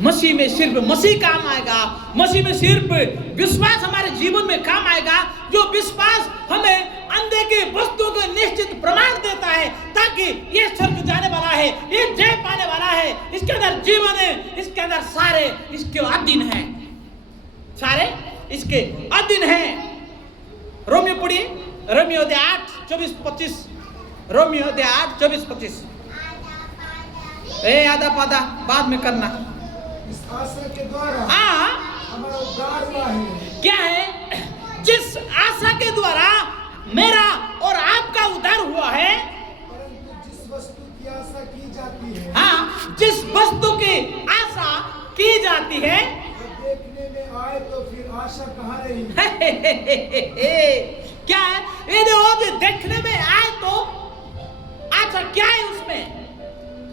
मसीह में सिर्फ मसीह काम आएगा। मसीह में सिर्फ विश्वास हमारे जीवन में काम आएगा। जो विश्वास हमें अंधे की वस्तुओं को निश्चित प्रमाण देता है, ताकि ये स्वर्ग जाने वाला है, ये जय पाने वाला है, इसके अंदर जीवन है, इसके अंदर सारे इसके अधीन है, सारे इसके अधीन है। रोमियो पढ़िए, रोमियो 8:24-25। रोमियो 8:24-25। आधा पादा बाद में करना। इस आशा के द्वारा हमारा उद्धार हुआ है। क्या है? जिस आशा के द्वारा मेरा और आपका उद्धार हुआ है, परंतु जिस वस्तु की आशा की जाती है, हाँ, जिस वस्तु की आशा की जाती है, वो देखने में आए तो फिर आशा कहाँ रही? क्या है? यदि वो जो देखने में आए तो आशा क्या है?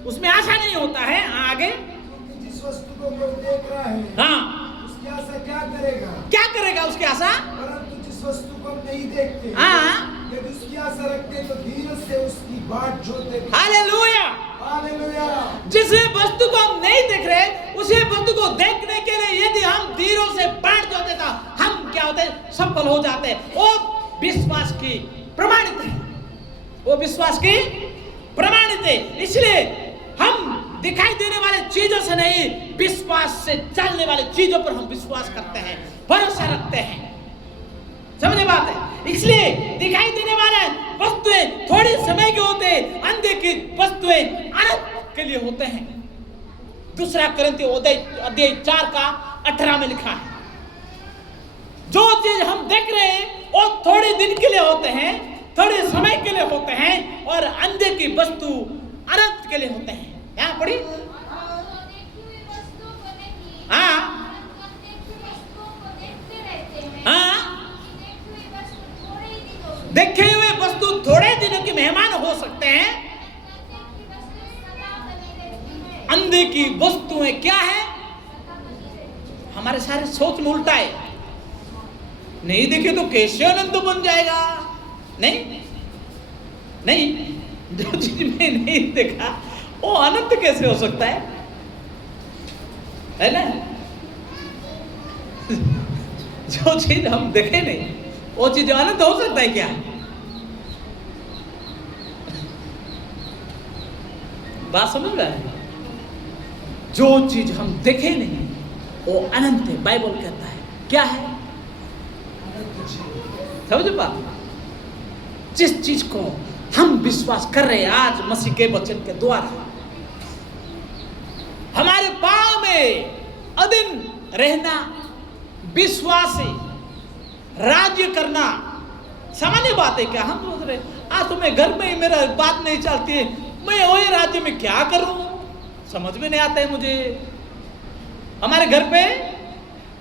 उसमें आशा नहीं होता है। आगे, क्योंकि जिस वस्तु को कोई देख रहा है, हाँ, उसकी आशा क्या करेगा? क्या करेगा उसकी आशा? परंतु जिस वस्तु को हम नहीं देखते, हाँ, यदि उसकी आशा रखते तो धीरज से उसकी बाट जोते। हालेलुया। हालेलुया। जिस वस्तु को हम नहीं देख रहे, उसी वस्तु को देखने के लिए यदि हम धीरों से बाट जोते तो हम क्या होते? सफल हो जाते। वो विश्वास की प्रमाणित है, वो विश्वास की प्रमाणित है। इसलिए हम दिखाई देने वाले चीजों से नहीं, विश्वास से चलने वाले चीजों पर हम विश्वास करते हैं, भरोसा रखते हैं। समझे बात है? इसलिए दिखाई देने वाले वस्तुएं थोड़ी समय के होते हैं, अंधे की वस्तुएं अनंत के लिए होते हैं। दूसरा कोरिन्थियों अध्याय 4:18 में लिखा है, जो चीज हम देख रहे हैं वो थोड़े दिन के लिए होते हैं, थोड़े समय के लिए होते हैं, और अंधे की वस्तु अनंत के लिए होते हैं। यहाँ पढ़ी, हाँ, हाँ, देखे हुए वस्तु थोड़े दिनों के मेहमान हो सकते हैं, अंधे की वस्तुएं क्या है? हमारे सारे सोच में उल्टा है। नहीं देखे तो कैसे अनंत बन जाएगा? नहीं, नहीं, जो चीज में नहीं देखा वो अनंत कैसे हो सकता है ना? जो चीज हम देखे नहीं वो चीज अनंत हो सकता है क्या? बात समझ रहा है? जो चीज हम देखे नहीं वो अनंत है। बाइबल कहता है क्या है? समझो बात? जिस चीज को हम विश्वास कर रहे हैं आज मसीह के वचन के द्वारा, हमारे पांव में अधीन रहना, विश्वासी राज्य करना सामान्य बात है क्या? हम सोच रहे आज तो मैं घर में ही, मेरा बात नहीं चलती है, मैं वही राज्य में क्या करूं? समझ में नहीं आता है मुझे। हमारे घर पे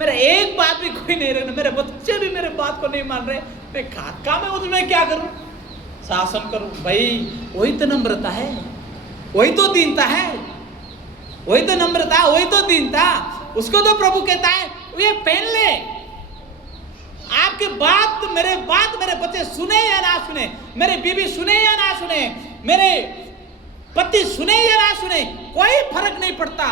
मेरा एक बात भी कोई नहीं रखना, मेरे बच्चे भी मेरे बात को नहीं मान रहे, मैं काम है उसमें क्या करूं? शासन करूं? भाई वही तो नम्रता है, वही तो दीनता है, वही तो नम्रता, वही तो दीनता। उसको तो प्रभु कहता है ये पहन ले। आपके बात मेरे बच्चे सुने या ना सुने, मेरे बीवी सुने या ना सुने, मेरे पति सुने या ना सुने, कोई फर्क नहीं पड़ता।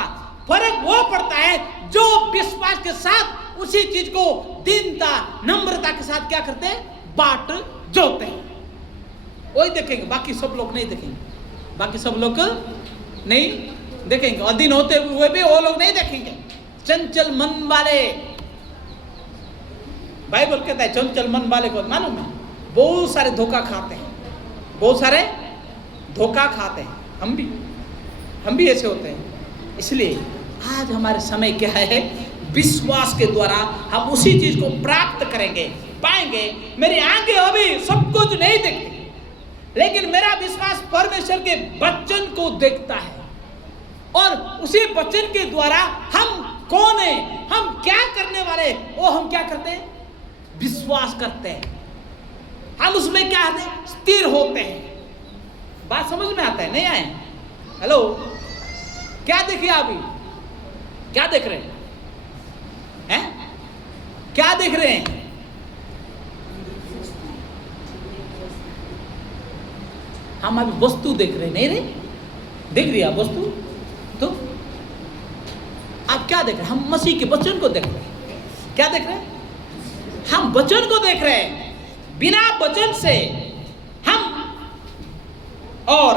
फर्क वो पड़ता है जो विश्वास के साथ उसी चीज को दीनता, नम्रता के साथ क्या करते हैं? बाट जोते हैं। वही देखेंगे, बाकी सब लोग नहीं देखेंगे, बाकी सब लोग नहीं देखेंगे। अधीन होते हुए भी वो लोग नहीं देखेंगे। चंचल मन वाले बाइबल कहता है चंचल मन वाले को मालूम है बहुत सारे धोखा खाते हैं, बहुत सारे धोखा खाते हैं। हम भी ऐसे होते हैं। इसलिए आज हमारे समय क्या है, विश्वास के द्वारा हम उसी चीज को प्राप्त करेंगे, पाएंगे। मेरी आंखें अभी सब कुछ नहीं देखती, लेकिन मेरा विश्वास परमेश्वर के वचन को देखता है, और उसी वचन के द्वारा हम कौन है, हम क्या करने वाले, वो हम क्या करते हैं, विश्वास करते हैं। हम उसमें क्या है, स्थिर होते हैं। बात समझ में आता है नहीं आए? हेलो, क्या देखिए अभी, क्या देख रहे हैं? क्या देख रहे हैं? हम अभी वस्तु देख रहे हैं, नहीं रे? देख रही आप वस्तु? तो आप क्या देख रहे हैं? हम मसीह के वचन को देख रहे हैं। क्या देख रहे हैं? हम वचन को देख रहे हैं। बिना वचन से हम और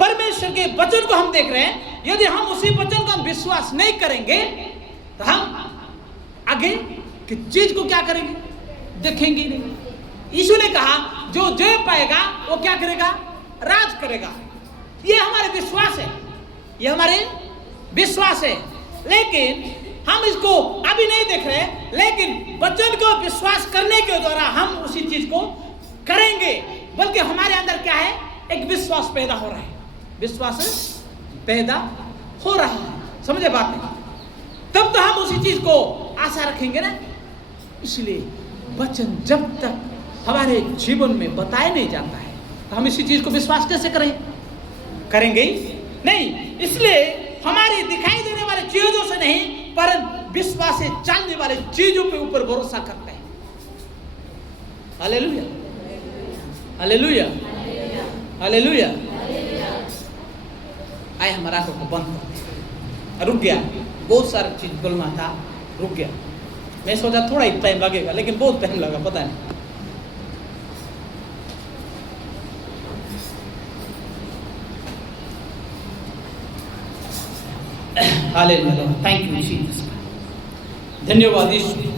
परमेश्वर के वचन को हम देख रहे हैं। यदि हम उसी वचन को हम विश्वास नहीं करेंगे तो हम आगे की चीज को क्या करेंगे, देखेंगे नहीं। यीशु ने कहा जो जय पाएगा वो क्या करेगा, राज करेगा। ये हमारे विश्वास है, ये हमारे विश्वास है। लेकिन हम इसको अभी नहीं देख रहे, लेकिन वचन को विश्वास करने के द्वारा हम उसी चीज को करेंगे। बल्कि हमारे अंदर क्या है, एक विश्वास पैदा हो रहा है, विश्वास पैदा हो रहा है। समझे बात नहीं? तब तो हम उसी चीज को आशा रखेंगे ना। इसलिए वचन जब तक हमारे जीवन में बताया नहीं जाता है तो हम इसी चीज को विश्वास कैसे करेंगे नहीं। इसलिए हमारी दिखाई देने वाली चीजों से नहीं, पर विश्वास से चलने वाले चीजों के ऊपर भरोसा करते हैं। Hallelujah, hallelujah, hallelujah. आए हमारा आंखों को बंद करते, रुक गया, बहुत सारी चीज बोलना था, रुक गया। मैं सोचा थोड़ा ही टाइम लगेगा, लेकिन बहुत टाइम लगा, पता नहीं। Hallelujah, thank you Jesus. धन्यवाद यीशु।